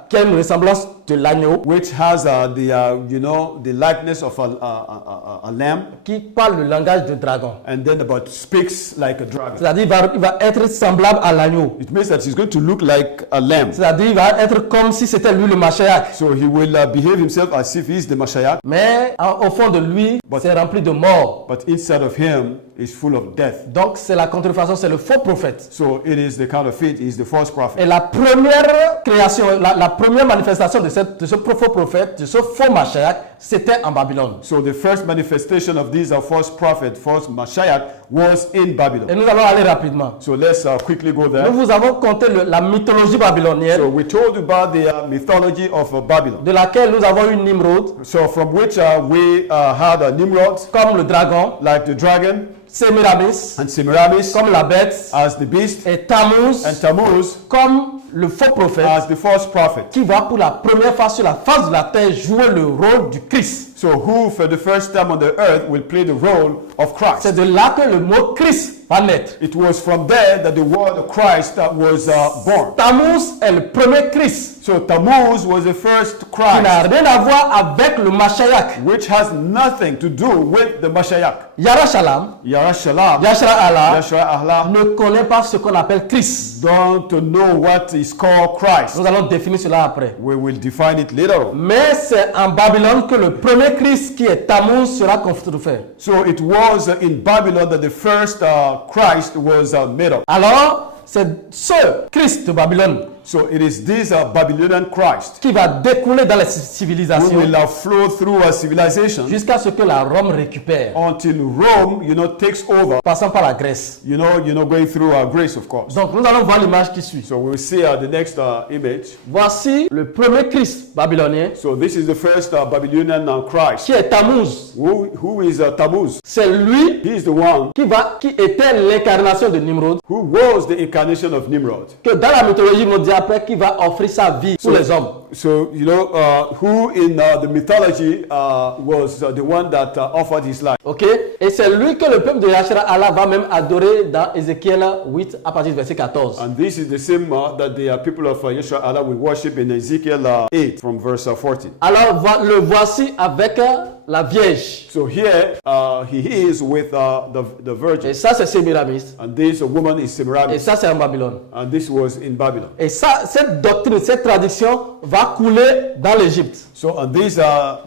qui a une ressemblance de l'agneau, which has the likeness of a lamb, qui parle le langage de dragon. and then but speaks like a dragon. C'est-à-dire il va être semblable à l'agneau. It means that he's going to look like a lamb. C'est-à-dire il va être comme si c'était lui le Mashiach. So he will behave himself as if he's the Mashiach, Mais au fond de lui, c'est rempli de mort. but inside of him, is full of death. Donc c'est la contrefaçon, c'est le faux prophète. So it is the counterfeit, is the false prophet. Et la première création, la première manifestation de ce faux prophète, de ce faux Mashiach, c'était en Babylone. So the first manifestation of these false prophet, false Mashiach, was in Et Babylon. nous allons aller rapidement. So let's quickly go there. Nous vous avons conté la mythologie babylonienne, So we told you about the mythology of Babylon. de laquelle nous avons eu Nimrod, So from which we had Nimrod, comme le dragon, like the dragon, Sémiramis, and Semiramis comme la bête, as the beast, et Tammuz, and Tammuz comme le faux prophète, as the false prophet. qui va pour la première fois sur la face de la terre jouer le rôle du Christ. So who for the first time on the earth will play the role of Christ? C'est de là que le mot Christ va naître. It was from there that the word of Christ was born. Tammuz est le premier Christ, So Tammuz was the first qui n'a Christ, rien à voir avec le Mashiach. which has nothing to do with the Mashiach. Yarashalam, Yarashalam, Yashra Allah, Yashra Allah, ne connaît pas ce qu'on appelle Christ. don't know what is called Christ. Nous allons définir cela après. We will define it later on. Mais c'est en Babylone que le premier Christ qui est Tammuz sera confronté. So it was in Babylon that the first Christ was made up. Alors, c'est ce Christ de Babylone So it is this Babylonian Christ qui va découler dans les who civilisations will flow through a civilization jusqu'à ce que la Rome récupère, until Rome, takes over. passant par la Grèce. Going through Greece, of course. Donc, nous allons voir l'image qui suit. So we'll see the next image. Voici le premier Christ babylonien So this is the first Babylonian Christ. qui est Tammuz. Who is Tammuz? C'est lui He is the one qui était l'incarnation de Nimrod, who was the incarnation of Nimrod. que dans la mythologie mondiale, après, qui va offrir sa vie pour les hommes. So, who in the mythology was the one that offered his life. Ok? Et c'est lui que le peuple de Yashra Allah va même adorer dans Ézéchiel 8 à partir du verset 14. And this is the same that the people of Yeshua Allah will worship in Ezekiel 8 from verse 14. Alors le voici avec la Vierge. So here he is with the virgin. Et ça c'est Sémiramis. And this woman is Et Semiramis. ça c'est en Babylone. And this was in Babylon. Et ça, cette doctrine, cette tradition va couler dans l'Égypte. So and this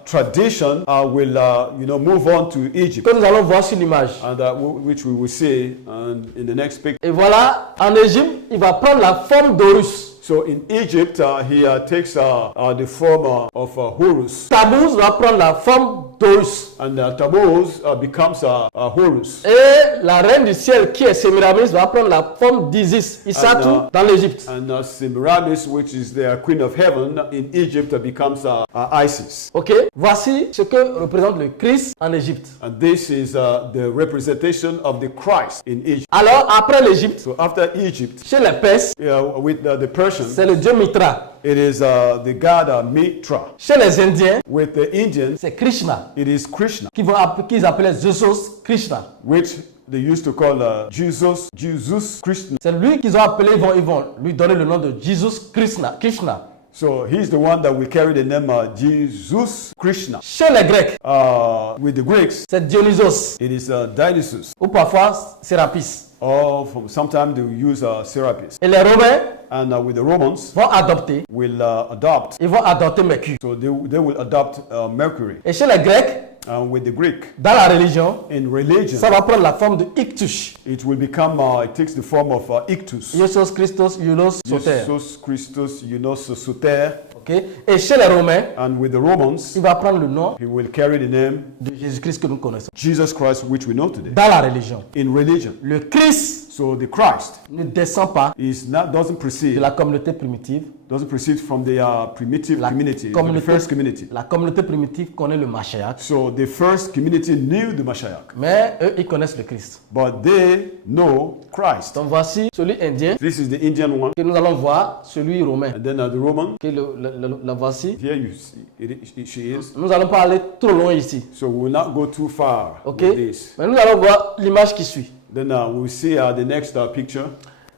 tradition will move on to Egypt. Que nous allons voir sur l'image. And which we will see in the next picture. Et voilà, en Égypte, il va prendre la forme d'Horus. So in Egypt, he takes the form of Horus. Tammuz va prendre la forme d'Horus. And Tammuz becomes Horus. Et la reine du ciel qui est Sémiramis va prendre la forme d'Isis, Issatu, dans l'Égypte. And Semiramis, which is the queen of heaven in Egypt, becomes Isis. Ok, voici ce que représente le Christ en Égypte. And this is the representation of the Christ in Egypt. Alors après l'Égypte, So after Egypt, chez les Perses, with the Persians, c'est le dieu Mitra. it is the god Mitra. Chez les Indiens, With the Indians, c'est Krishna, it is Krishna, qu'ils appelaient Zeus Krishna. which they used to call Jesus Krishna. C'est lui qu'ils ont appelé, ils vont lui donner le nom de Jesus Krishna. So he's the one that will carry the name Jesus Krishna. Chez les Grecs, With the Greeks, c'est Dionysos, it is Dionysus. ou parfois Sérapis. Or sometimes they will use Serapis. Et les Romains And with the Romans, vont adopter, will adopt. ils vont adopter Mercure. So they will adopt Mercury. Et chez les Grecs, And with the Greek, dans la religion, in religion, ça va prendre la forme de Ictus. it will become, it takes the form of Ictus. Jesus Christos, Iunos, Soter. Jesus Christus, Soter. Ok? Et chez les Romains, And with the Romans, il va prendre le nom he will carry the name de Jésus-Christ que nous connaissons. Jesus Christ, which we know today. Dans la religion, In religion. le Christ So the Christ ne descend pas doesn't de proceed la communauté primitive. from the primitive community, from the first community. La communauté primitive connaît le Mashiach, So the first community knew the Mashiach, mais eux, ils connaissent le Christ. but they know Christ. Donc voici celui indien This is the Indian one, que nous allons voir, celui romain. and then the Roman. Que la voici. Here you see, she is. Nous allons pas aller trop loin ici. So we will not go too far Ok? with this. Mais nous allons voir l'image qui suit. Then we'll see the next picture.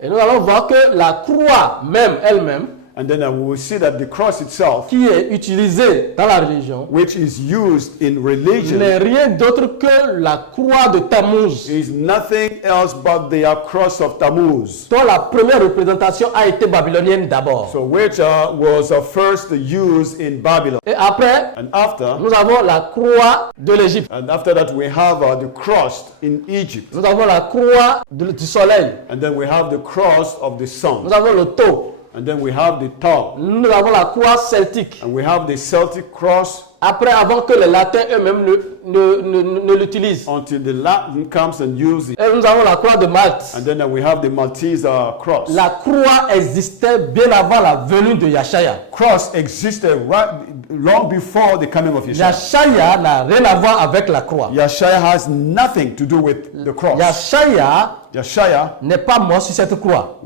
Et nous allons voir que la croix même, elle-même, And then we will see that the cross itself, qui est utilisé dans la religion, which is used in religion, n'est rien d'autre que la croix de Tammuz, is nothing else but the cross of Tammuz. dont la première représentation a été babylonienne d'abord. So which was first used in Babylon. Et après, And after, nous avons la croix de l'Égypte. that we have the cross in Egypt. Nous avons la croix du soleil. And then we have the cross of the sun. Nous avons le tau. And then we have the tar. Nous avons la croix celtique. And we have the Celtic cross Après, avant que les latins eux-mêmes ne l'utilisent. until the Latin comes and uses it. Et nous avons la croix de Malte. And then we have the Maltese cross. La croix existait bien avant la venue de Yeshaya. Cross existed long before the coming of Yeshua. Yeshaya n'a rien à voir avec la croix. Yeshua has nothing to do with the cross. Yeshua n'est pas mort sur cette croix.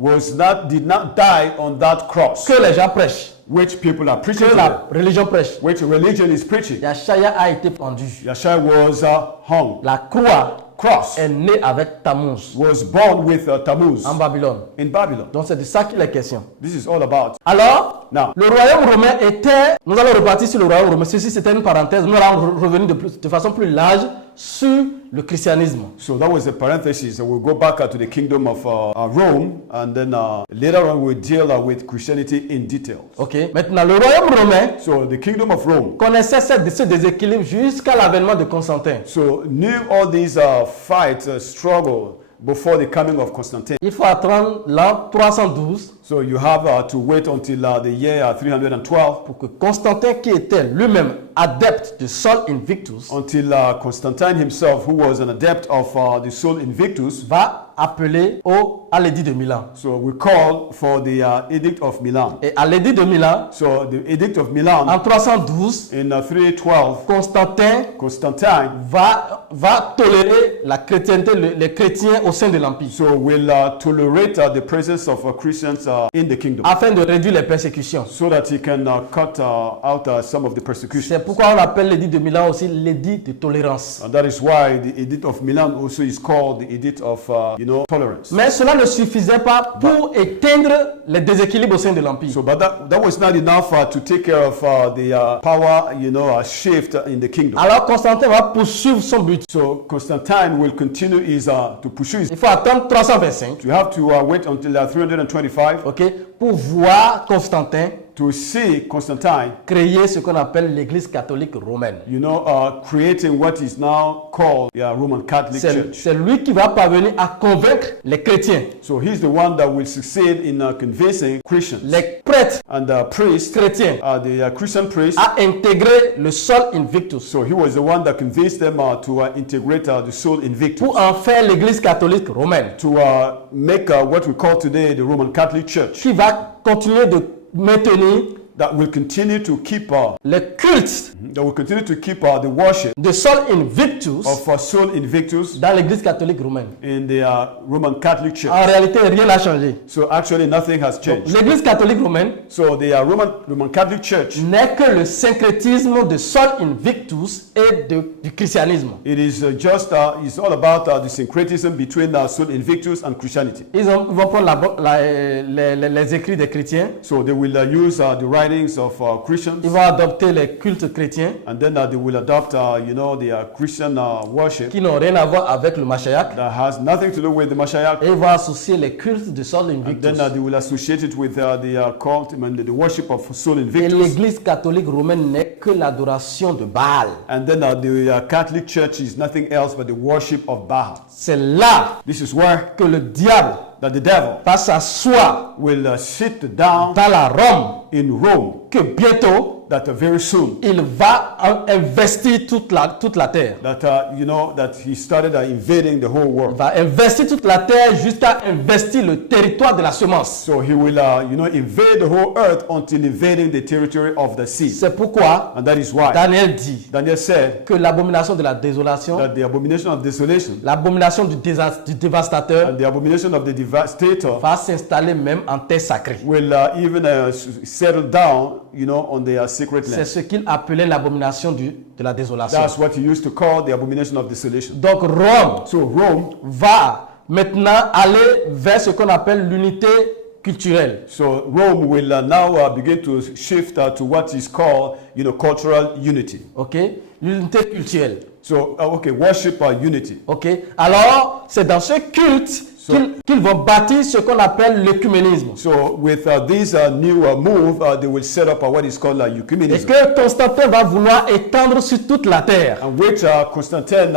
did not die on that cross, Que les gens prêchent. which people are preaching Que today, la religion prêche. which religion is preaching. Yeshaya a été pendu. Yeshua was hung. La cross Cross est née avec Tammuz was born with Tammuz en Babylone. in Babylon. Donc c'est de ça qu'il est question. This is all about. Alors, Now, le royaume romain était... Nous allons repartir sur le royaume romain. Ceci, c'était une parenthèse. Nous allons revenir de façon plus large sur le christianisme. so that was a parenthesis. We'll go back to the kingdom of Rome, and then later on we'll deal with Christianity in detail. Ok. Maintenant, le royaume romain So the kingdom of Rome connaissait ce déséquilibre jusqu'à l'avènement de Constantin. so knew all these fights, struggle before the coming of Constantine. Il faut attendre l'an 312 So you have to wait until the year 312 pour que Constantin, qui était lui-même adepte de Sol Invictus, until Constantine himself, who was an adept of the Sol Invictus, va appeler à l'édit de Milan. so we call for the Edict of Milan. Et à l'édit de Milan, So the Edict of en Milan 312, in 312, Constantin Constantine va tolérer la chrétienté, les chrétiens au sein de l'Empire, so will tolerate the presence of Christians in the kingdom, afin de réduire les persécutions. so that he can cut out some of the persecution. C'est pourquoi on appelle l'édit de Milan aussi l'édit de tolérance. And that is why the Edict of Milan also is called the Edict of tolerance. Mais cela ne suffisait pas pour éteindre les déséquilibres au sein de l'Empire. So, but that was not enough to take care of the power, shift in the kingdom. Alors Constantin va poursuivre son but. So Constantine will continue to pursue his. Il faut attendre 325, You have to wait until 325 ok, pour voir Constantin to see Constantine, créer ce qu'on appelle l'Église catholique romaine. creating what is now called the Roman Catholic Church. C'est lui qui va parvenir à convaincre les chrétiens, So he's the one that will succeed in convincing Christians les prêtres and priests, chrétiens, the Christian priests. à intégrer le Sol Invictus So he was the one that convinced them to integrate the Sol Invictus, pour en faire l'Église catholique romaine, to make what we call today the Roman Catholic Church, qui va continuer de maintenir that will continue to keep le culte the worship de Sol Invictus of Sol Invictus dans l'Église catholique romaine. in the Roman Catholic Church. En réalité, rien n'a changé. So actually nothing has changed. L'Église catholique romaine So the Roman Catholic Church, n'est que le syncrétisme de Sol Invictus et du christianisme. it is it's all about the syncretism between Sol Invictus and Christianity. Ils vont prendre les écrits des chrétiens, So they will use the writings of Christians, ils vont adopter les cultes chrétiens and then they will adopt the Christian worship qui n'ont rien à voir avec le Mashiach, that has nothing to do with the Mashiach. et ils vont associer les cultes de Sol And Invictus. then they will associate it with the cult and the worship of Sol Et Invictus. l'Église catholique romaine n'est que l'adoration de Baal. And then the Catholic Church is nothing else but the worship of Baal. C'est là This is where que le diable that the devil va s'asseoir will sit down dans la Rome, in Rome, que bientôt that very soon il va investir toute la terre. that that he started invading the whole Il world. va investir toute la terre jusqu'à investir le territoire de la semence. So he will invade the whole earth until invading the territory of the seed. C'est pourquoi And that is why Daniel dit Daniel said que l'abomination de la désolation, that the abomination of desolation l'abomination du dévastateur and the abomination of the devastator va s'installer même en terre sacrée. will even settle down, on their secret C'est land. ce qu'il appelait l'abomination de la désolation. That's what he used to call the abomination of desolation. Donc Rome So Rome va maintenant aller vers ce qu'on appelle l'unité culturelle. So Rome will now begin to shift to what is called, cultural unity. Ok? L'unité culturelle. So, worship unity. Ok? Alors, c'est dans ce culte qu'ils vont bâtir ce qu'on appelle l'œcuménisme. So, with this new move, they will set up what is called Et ecumenism. que Constantin va vouloir étendre sur toute la terre. And which Constantine,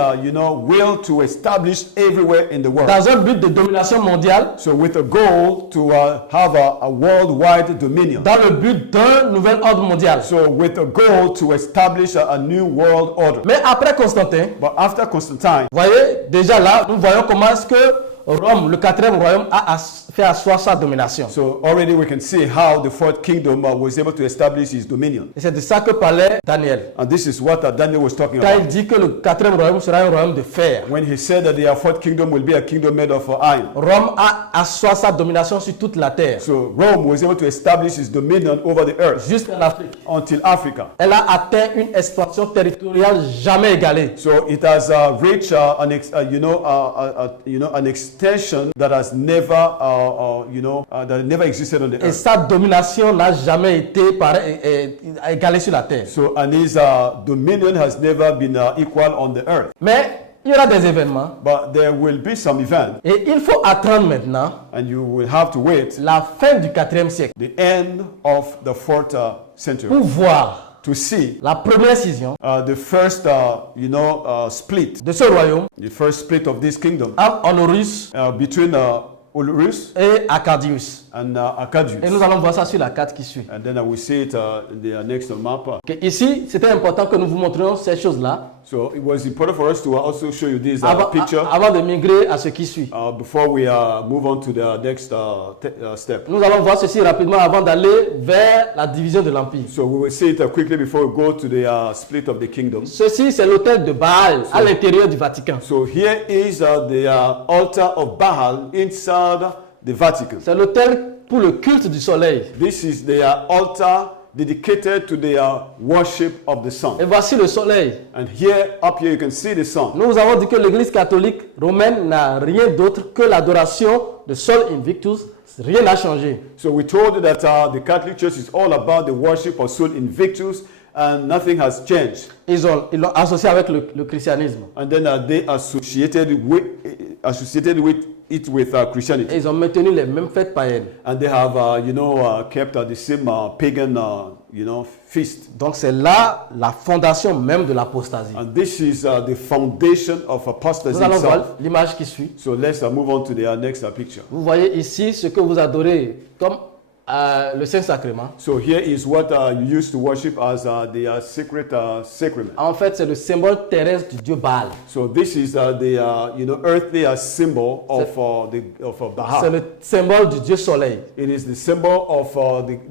will to establish everywhere in the world. Dans un but de domination mondiale. So, with a goal to have a worldwide dominion. Dans le but d'un nouvel ordre mondial. So, with a goal to establish a new world order. Mais après Constantin, But after Constantine, vous voyez, déjà là, nous voyons comment est-ce que Rome, le quatrième royaume, a fait asseoir sa domination. so already we can see how the fourth kingdom was able to establish his dominion. Et c'est de ça que parlait Daniel. And this is what Daniel was talking Quand about. il dit que le quatrième royaume sera un royaume de fer. When he said that the fourth kingdom will be a kingdom made of iron. Rome a asseoir sa domination sur toute la terre, So Rome was able to establish his dominion over the earth jusqu'en Afrique. until Africa. Elle a atteint une expansion territoriale jamais égalée. So it has reached an extension that has never, that never existed on the Et earth. sa domination n'a jamais été égalée sur la terre. So and his dominion has never been equal on the earth. Mais il y aura des événements. But there will be some event, Et il faut attendre maintenant and you will have to wait la fin du 4e siècle the end of the fourth century pour voir to see la première scission the first, split, de ce royaume the first split of this kingdom entre Honorius between Ulrus et Arcadius. and Et Arcadius. nous allons voir ça sur la carte qui suit. And then we see it in the next map. Ok, ici, c'était important que nous vous montrions ces choses-là So it was important for us to also show you this avant, picture avant de migrer à ce qui suit. before we move on to the next step. Nous allons voir ceci rapidement avant d'aller vers la division de l'Empire. So we will see it quickly before we go to the split of the kingdom. Ceci, c'est l'autel de Baal à l'intérieur du Vatican. So here is the altar of Baal inside the Vatican. C'est l'autel pour le culte du soleil. This is the altar dedicated to the worship of the sun. Et voici le soleil. And up here you can see the sun. Nous avons dit que l'Église catholique romaine n'a rien d'autre que l'adoration de Sol Invictus. Rien n'a changé. So we told you that the Catholic Church is all about the worship of Sol Invictus, and nothing has changed. Ils l'ont associé avec le christianisme. And then they associated with it with Christianity. Et ils ont maintenu les mêmes fêtes païennes. And they have, kept the same pagan, feast. Donc c'est là la fondation même de l'apostasie. And this is the foundation of apostasy Nous allons itself. voir l'image qui suit. So let's move on to the next picture. Vous voyez ici ce que vous adorez comme le Saint-Sacrement. So here is what you used to worship as the secret sacrament. En fait, c'est le symbole terrestre du dieu Baal. So this is the earthly symbol of C'est Baal. le symbole du dieu soleil It is the symbol of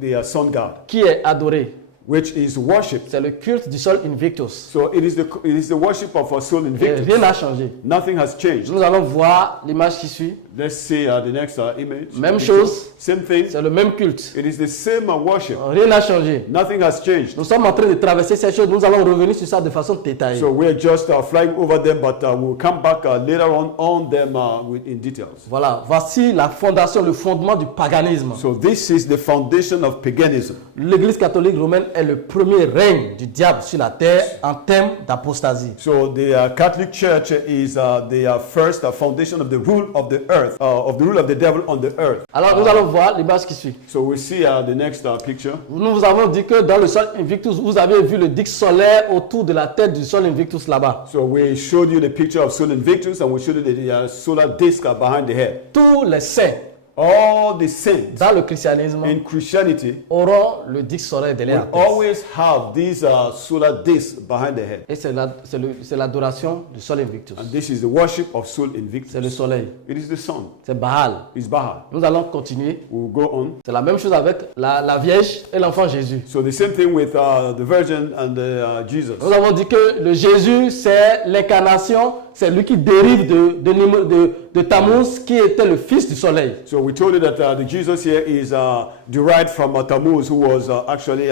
the sun god, qui est adoré. which is worshipped. C'est le culte du Sol Invictus. So it is the worship of Sol Et Invictus. rien n'a changé. Nothing has changed. Nous allons voir l'image qui suit. Let's see the next image. Même chose. Same thing. C'est le même culte. It is the same worship. Rien n'a changé. Nothing has changed. Nous sommes en train de traverser ces choses. Nous allons revenir sur ça de façon détaillée. So we're just flying over them, but we'll come back later on them in details. Voilà. Voici la fondation, le fondement du paganisme. So this is the foundation of paganism. L'Église catholique romaine est le premier règne du diable sur la terre en termes d'apostasie. So the Catholic Church is the first foundation of the rule of the earth, of the rule of the devil on the earth. Alors nous allons voir l'image qui suit. So we see the next picture. Nous vous avons dit que dans le Sol Invictus, vous avez vu le disque solaire autour de la tête du Sol Invictus là-bas. So we showed you the picture of Sol Invictus, and we showed you the solar disk behind the head. Tous les saints All the saints dans le christianisme in Christianity auront le disque solaire derrière la will tête. always have these solar discs behind their head. Et c'est l'adoration du Sol Invictus. And this is the worship of Sol Invictus. C'est le soleil. It is the sun. C'est Baal. It's Baal. Nous allons continuer. We'll go on. C'est la même chose avec la Vierge et l'enfant Jésus. So the same thing with the Virgin and Jesus. Nous avons dit que le Jésus, c'est l'incarnation, c'est lui qui dérive de Tammuz, qui était le fils du soleil. So we told you that the Jesus here is derived from Tammuz, who was actually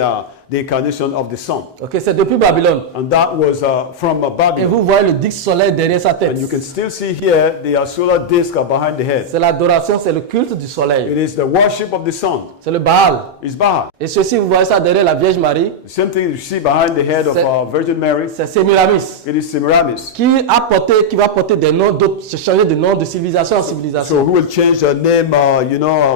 the incarnation of the Son. Ok, c'est depuis Babylone. And that was from Et Babylon. vous voyez le disque solaire derrière sa tête. And you can still see here the solar disk behind the head. C'est l'adoration, c'est le culte du It soleil. is the worship of the sun. C'est le Baal. It's Baal. Et ceci, vous voyez ça derrière la Vierge Marie. The same thing you see behind the head of Virgin Mary. C'est Sémiramis. It is Semiramis. Qui va porter des noms d'autres, changer de nom de civilisation en civilisation. So who will change the name,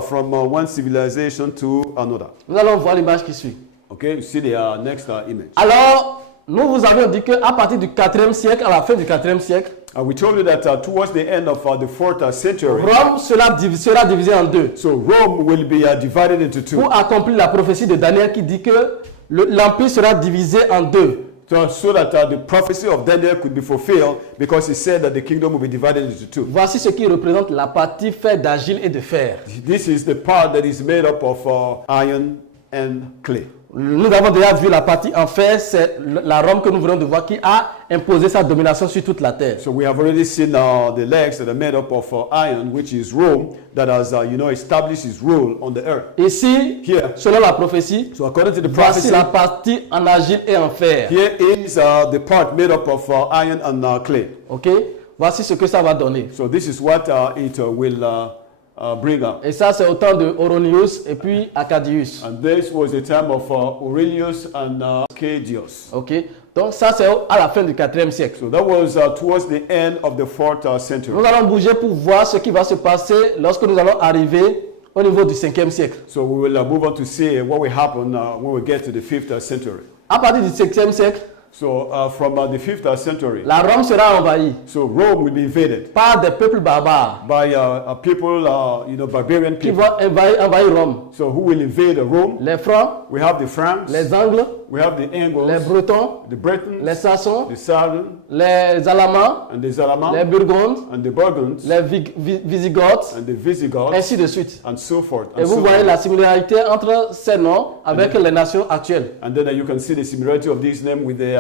from one civilization to another. Nous allons voir l'image qui suit. Okay, you see the next image. Alors, nous vous avions dit qu'à partir du 4e siècle, à la fin du 4e siècle, We told you that towards the end of the 4th century, Rome sera divisé en deux. so Rome will be divided into two. Pour accomplir la prophétie de Daniel qui dit que l'empire sera divisé en deux. So that the prophecy of Daniel could be fulfilled, because he said that the kingdom will be divided into two. Voici ce qui représente la partie faite d'argile et de fer. This is the part that is made up of iron and clay. Nous avons déjà vu la partie en fer, c'est la Rome que nous venons de voir qui a imposé sa domination sur toute la terre. So we have already seen the legs that are made up of iron, which is Rome, that has established its rule on the earth. Ici, Here, selon la prophétie, so according to the voici prophecy, la partie en argile et en fer. here is the part made up of iron and clay. Ok? Voici ce que ça va donner. So this is what it will bring up. Et ça, c'est au temps de Horonius et puis Acadius. And this was the time of Aurelius and Arcadius. Ok? Donc ça, c'est à la fin du 4e siècle. So that was towards the end of the 4th century. Nous allons bouger pour voir ce qui va se passer lorsque nous allons arriver au niveau du 5e siècle. So we will move on to see what will happen when we get to the 5th century. À partir du 5e siècle, So from the 5th century, la Rome sera envahie so Rome will be invaded par des peuples barbares by people, barbarian qui people. vont envahir Rome. So who will invade Rome? Les Francs, We have the Franks, les Angles, we have the Angles, les Bretons, the Britons, les Saxons, the Saracens, les Alamans, and the les Zalamans, Burgondes, and the Burgunds, les Visigoths, and the Visigoths, ainsi de suite. and so forth. Et And, vous so voyez on. la similarité entre ces noms avec les nations actuelles. And then you can see the similarity of these names with the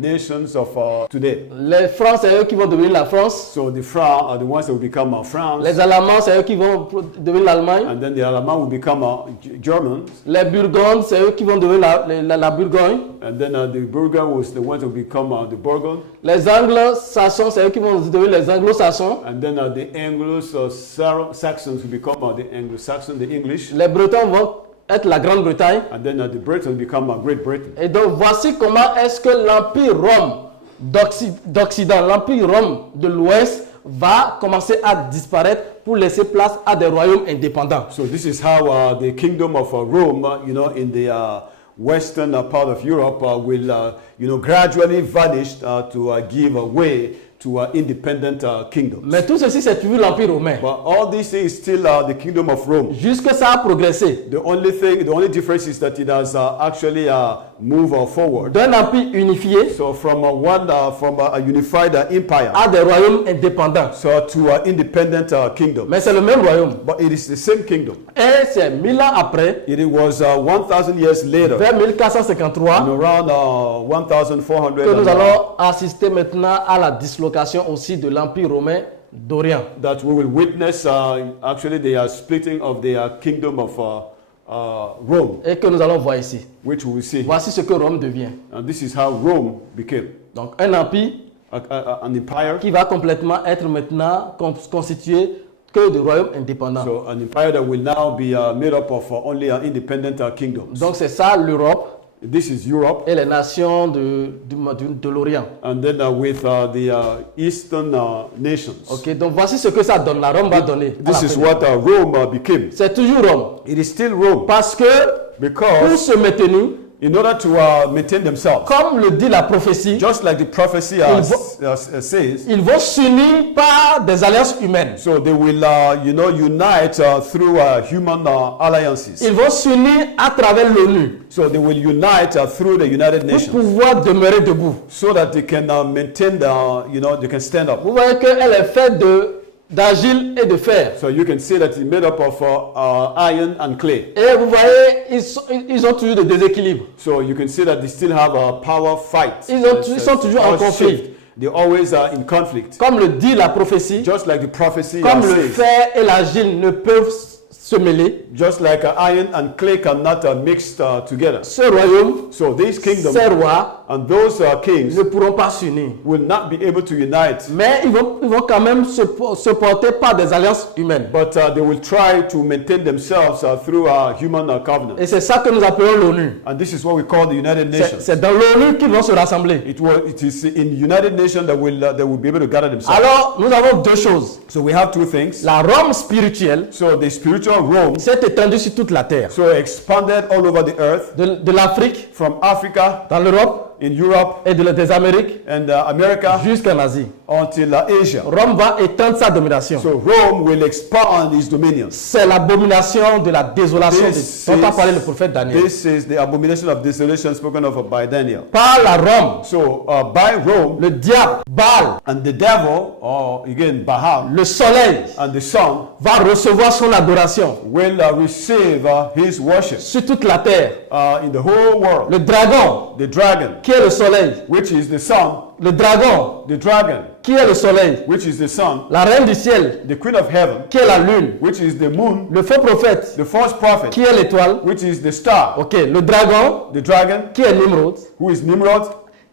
nations of today. Les Francs, c'est eux qui vont devenir la France. So the Francs are the ones that will become France, Les Allemands, c'est eux qui vont devenir l'Allemagne. and then the Alamans will become Germans, Les Burgondes, c'est eux qui vont devenir la Bourgogne. and then the Burgunds was the ones that will become the Burgund, Les Anglo-Saxons, c'est eux qui vont devenir les Anglo-Saxons. and then the Anglo-Saxons will become the Anglo-Saxons, the English, Les Bretons vont être la Grande-Bretagne. and then the Britons become Great Britain. Et donc, voici comment est-ce que l'Empire Rome d'Occident, l'Empire Rome de l'Ouest, va commencer à disparaître pour laisser place à des royaumes indépendants. So this is how the kingdom of Rome, in the western part of Europe, will, gradually vanish to give way to independent kingdoms. Mais tout ceci, c'est toujours l'Empire romain. But all these things still the kingdom of Rome. Jusque ça a progressé. The only difference is that it has actually moved forward. D'un empire unifié So from a unified empire, à des royaumes indépendants. so to independent kingdom. Mais c'est le même royaume. But it is the same kingdom. Et c'est 1000 ans après, It was 1,000 years later, vers 1453, around 1,400, que nous allons assister maintenant à la dislocation aussi de l'Empire romain d'Orient. that we will witness actually the splitting of the kingdom of Rome, Et que nous allons voir ici. which we will see. Voici ce que Rome devient. And this is how Rome became Donc un empire an empire. qui va complètement être maintenant constitué que de royaumes indépendants. So an empire that will now be made up of only independent kingdoms. Donc c'est ça l'Europe This is Europe, et les nations de l'Orient. and then with the Eastern nations. Ok, donc voici ce que ça donne. La Rome va donner. à This la is fin. what Rome became. C'est toujours Rome. It is still Rome, Parce que pour because se maintenir, in order to maintain themselves, comme le dit la prophétie, just like the prophecy says, ils vont s'unir par des alliances humaines. so they will, unite through human alliances. Ils vont s'unir à travers l'ONU So they will unite through the United pour Nations, pouvoir demeurer debout. so that they can maintain they can stand up. Vous voyez qu'elle est faite d'argile et de fer. So you can see that it's made up of iron and clay. Et vous voyez, ils ont toujours des déséquilibres. So you can see that they still have a power fight. Ils sont toujours en Power conflit. shift. They're always in conflict. Comme le dit la prophétie, Just like the prophecy comme le says. fer et l'argile ne peuvent se mêler. Just like iron and clay cannot mix together. Ce royaume, So these kingdoms ces rois and those kings ne pourront pas s'unir. will not be able to unite, Mais ils vont quand même se porter par des alliances humaines. but they will try to maintain themselves through human covenant. Et c'est ça que nous appelons l'ONU. And this is what we call the United Nations. C'est dans l'ONU qu'ils vont se rassembler. It is in United Nations that will be able to gather themselves. Alors, nous avons deux choses. So we have two things. La Rome spirituelle So the spiritual Rome, s'est étendue sur toute la terre. so expanded all over the earth, De l'Afrique, from Africa, dans l'Europe in Europe, et des Amériques and America, jusqu'en Asie. until Asia. Rome va étendre sa domination. So Rome will expand its dominions. C'est l'abomination de la désolation dont a parlé le prophète Daniel. This is the abomination of desolation spoken of by Daniel. Par la Rome, So by Rome, le diable, Baal, and the devil, or again Baal, le soleil, and the sun va recevoir son adoration will receive his worship sur toute la terre. in the whole world. Le dragon, The dragon, qui est le soleil, which is the sun, le dragon, the dragon, qui est le soleil, which is the sun, la reine du ciel, the queen of heaven, qui est la lune, which is the moon, le faux prophète, the false prophet, qui est l'étoile, which is the star, ok, le dragon, the dragon, qui est Nimrod, who is Nimrod,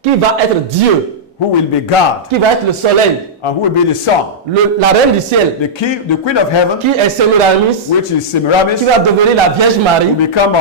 qui va être Dieu, who will be God, qui va être le soleil, and who will be the sun, la reine du ciel, the queen of heaven, qui est Sémiramis, which is Semiramis, qui va devenir la Vierge Marie, who become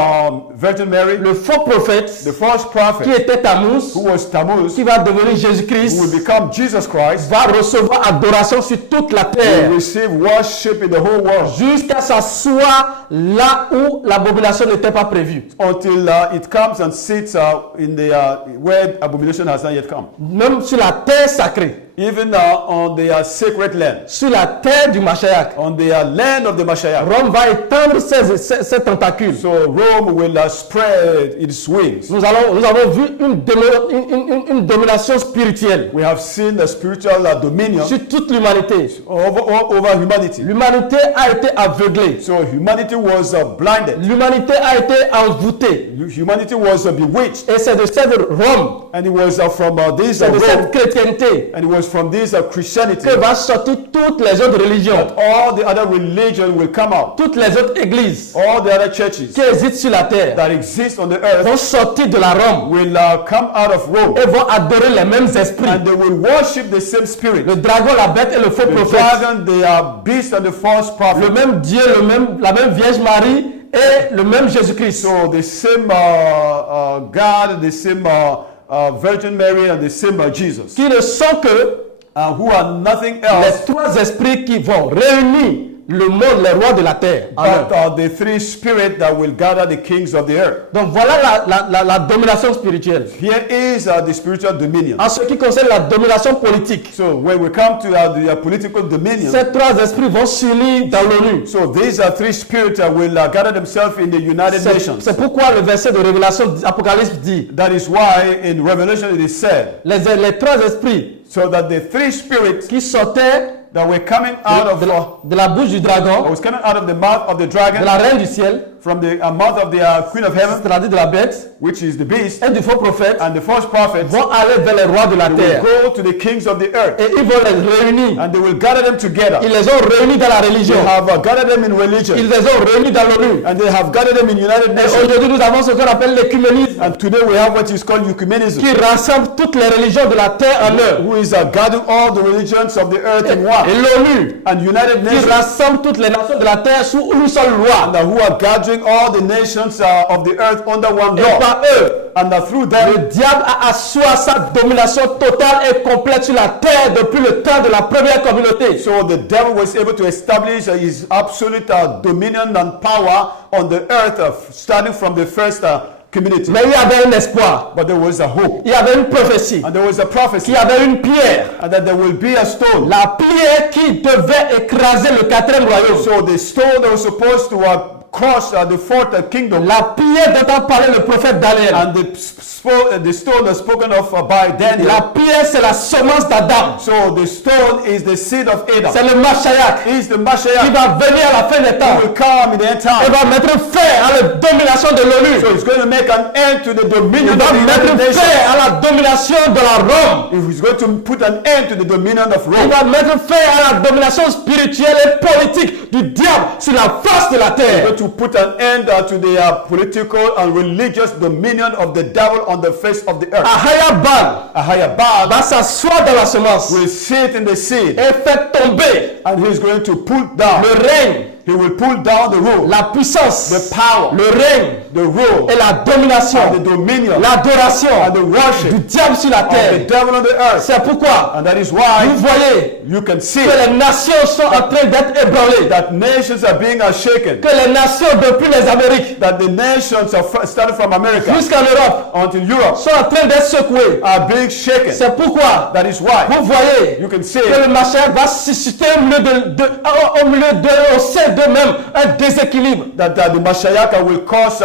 Virgin Mary, le faux prophète, the false qui prophet, était Tammuz, who was Tammuz, qui va devenir who will Jésus-Christ, become Jesus Christ, va recevoir adoration sur toute la will terre, receive worship in the whole world jusqu'à s'asseoir là où l'abomination n'était pas prévue. until it comes and sits in the where abomination has not yet come. Même sur la terre sacrée, Even on the sacred land, sur la terre du Mashiach, on the land of the Mashiach. Rome va étendre ses tentacules. So Rome will spread its wings. Nous avons vu une domination spirituelle We have seen the spiritual dominion sur toute l'humanité. over humanity. L'humanité a été aveuglée. So humanity was blinded. L'humanité a été envoûtée. Humanity was bewitched. Et c'est de cette Rome, And it was from this c'est de cette Rome, chrétienté and it was from this Christianity que va sortir toutes les autres religions, all the other religions will come out. toutes les autres églises All the other churches qui existent sur la terre that exist on the earth vont sortir de la Rome will come out of Rome, et vont adorer les mêmes esprits. and they will worship the same spirit. Le dragon, la bête et le faux The prophète. dragon, the beast, and the false Le prophet. même Dieu, la même Vierge Marie et le même Jésus-Christ. So the same God, the same Virgin Mary, and the same Jesus, Qui ne sont que who are nothing les else trois esprits qui vont réunir le monde, les rois de la terre. en but un. the three spirits that will gather the kings of the earth. Donc voilà la domination spirituelle. Here is the spiritual dominion. En ce qui concerne la domination politique, So when we come to the political dominion, ces trois esprits vont s'unir dans l'ONU. so these are three spirits that will gather themselves in the United Nations. C'est pourquoi le verset de Révélation Apocalypse dit, That is why in Revelation it is said, les trois esprits so that the three spirits qui sortaient that were coming out of de la bouche du dragon, was coming out of the mouth of the de dragon, la reine du ciel, from the mouth of the queen of heaven, c'est-à-dire de la bête, which is the beast, et du faux prophète, and the false prophet, vont aller vers les rois de la they terre. will go to the kings of the earth, Et ils vont les réunir. and they will gather them together. Ils les ont réunis dans la They religion. have gathered them in religion, Ils les ont réunis dans l'ONU. and they have gathered them in United Et Nations. aujourd'hui, nous avons ce qu'on appelle l'écuménisme, And today we have what is called ecumenism, qui rassemble toutes les religions de la terre en un. who is gathering all the religions of the earth in Et one, l'ONU, and United qui Nations, rassemble toutes les nations de la terre sous une seule loi. and who are gathering all the nations of the earth under one Et law, par eux, and through le them diable a assoit sa domination totale et complète sur la terre depuis le temps de la première communauté. so the devil was able to establish his absolute dominion and power on the earth, starting from the first community. Mais il y avait un espoir, But there was a hope, il y avait une prophétie, and there was a prophecy, il y avait une pierre. and that there will be a stone. La pierre qui devait écraser le quatrième royaume. So the stone that was supposed to crushed the fourth kingdom. La pierre dont a parlé le prophète Daniel. And the stone spoken of by Daniel. La pierre, c'est la semence d'Adam. So the stone is the seed of Adam. C'est le Mashiach. He is the Qui Mashiach. va venir à la fin des He temps. will come in the end Il time. va mettre fin à la domination de l'ONU. So he's going to make an end to the Il dominion of va the mettre United fin Nations. à la domination de la Rome. He's going to put an end to the dominion of Il Rome. va mettre fin à la domination spirituelle et politique du diable sur la face de la He's terre. going to put an end to the political and religious dominion of the devil on the face of the earth. Ahayabal Ahiabad va s'asseoir dans la semence will sit in the seed, et faire tomber and he's going to pull down. le règne, He will pull down the rule, la puissance, the power, le règne the rule, et la domination, and the dominion, l'adoration and the worship du diable sur la of the terre. devil on the earth. C'est pourquoi And that is why vous voyez you can see que les nations sont en train d'être ébranlées, that nations are being shaken, que les nations depuis les Amériques that the nations starting from America jusqu'en Europe until Europe sont en train d'être secouées. are being shaken. C'est pourquoi That is why vous voyez you can see que le Mashiach va susciter au sein d'eux-mêmes un déséquilibre. that the Mashiach will cause,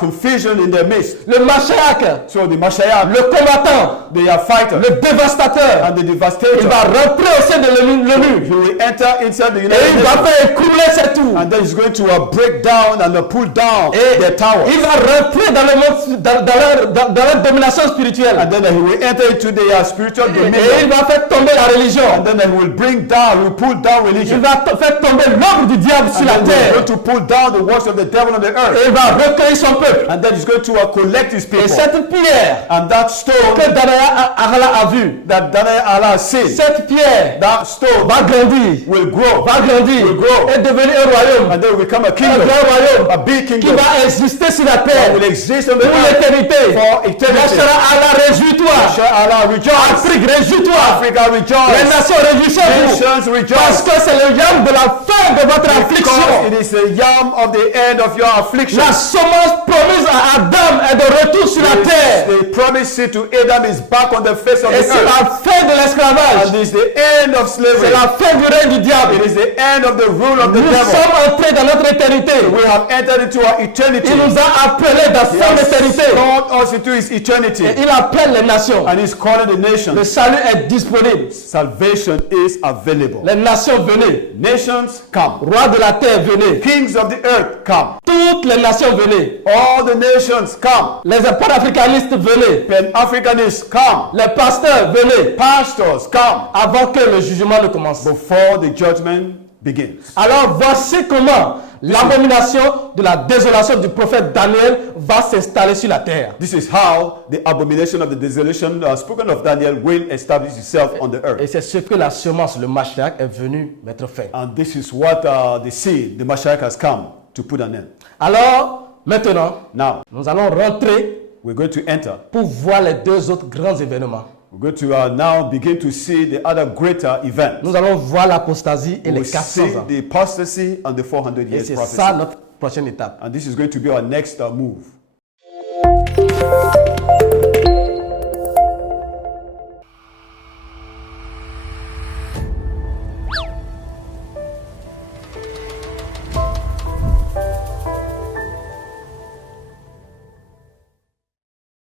confusion in their midst. Le Mashiach, So the Mashiach, le combattant, they are fighters le dévastateur, and the il devastator. va rentrer au sein de l'ONU He will enter inside the et United il va Nations, faire écrouler ses tours. and then he's going to break down and pull down Et their towers. il va rentrer dans le monde, dans leur domination spirituelle. And then he will enter into their spiritual Et il dominion. va faire tomber la religion. And then he will pull down Il religion. va faire tomber l'œuvre du diable sur And la then he's terre. going to pull down the works of the devil on the Et earth. il va recueillir son peuple. And then he's going to collect his Et people. cette pierre And that stone que Daniel a vue, that Daniel Allah has seen, cette pierre that stone va grandir, will grow will grow. et devenir un royaume, and then will become a un kingdom, grand royaume a big qui kingdom va exister sur la that terre will exist on the pour earth l'éternité. for Là eternity. sera Allah, réjouis-toi. Shall Allah rejoice. Afrique, réjouis-toi. Africa Les rejoice. nations, réjouissez-vous. Nations Parce rejoice. que c'est le yam de la fin de votre Because affliction. it is the yam of the end of your affliction. La semence promise à Adam est de retour sur la terre. The promised seed to Adam is back on the face of Et the c'est earth. la fin de l'esclavage. And it is the end of C'est slavery. la fin du règne du diable. It is the end of the rule of the Nous devil. sommes entrés dans notre éternité. We have entered into our eternity. Il nous a appelés dans He son has éternité. called us into his eternity. Et il appelle les nations. And he's calling the nations. Le salut est disponible. Salvation is available. Les nations venaient. Nations come. Rois de la terre venaient. Kings of the earth come. Toutes les nations venaient. All the nations come. Les panafricanistes venaient. Pan-Africanists come. Les pasteurs venaient. Pastors come. Avant que le jugement ne commence. Before the judgment begins. Alors voici comment l'abomination de la désolation du prophète Daniel va s'installer sur la terre. This is how the abomination of the desolation spoken of Daniel will establish itself on the Et earth. c'est ce que la semence, le Mashiach, est venu mettre fin. And this is what the seed, the Mashiach, has come to put an end. Alors, maintenant, Now, nous allons rentrer we're going to enter. pour voir les deux autres grands événements. We're going to now begin to see the other greater events. Nous allons voir l'apostasie et We'll les 400 see ans. the apostasy and the 400 Et years c'est prophecy. ça notre prochaine étape. And this is going to be our next move.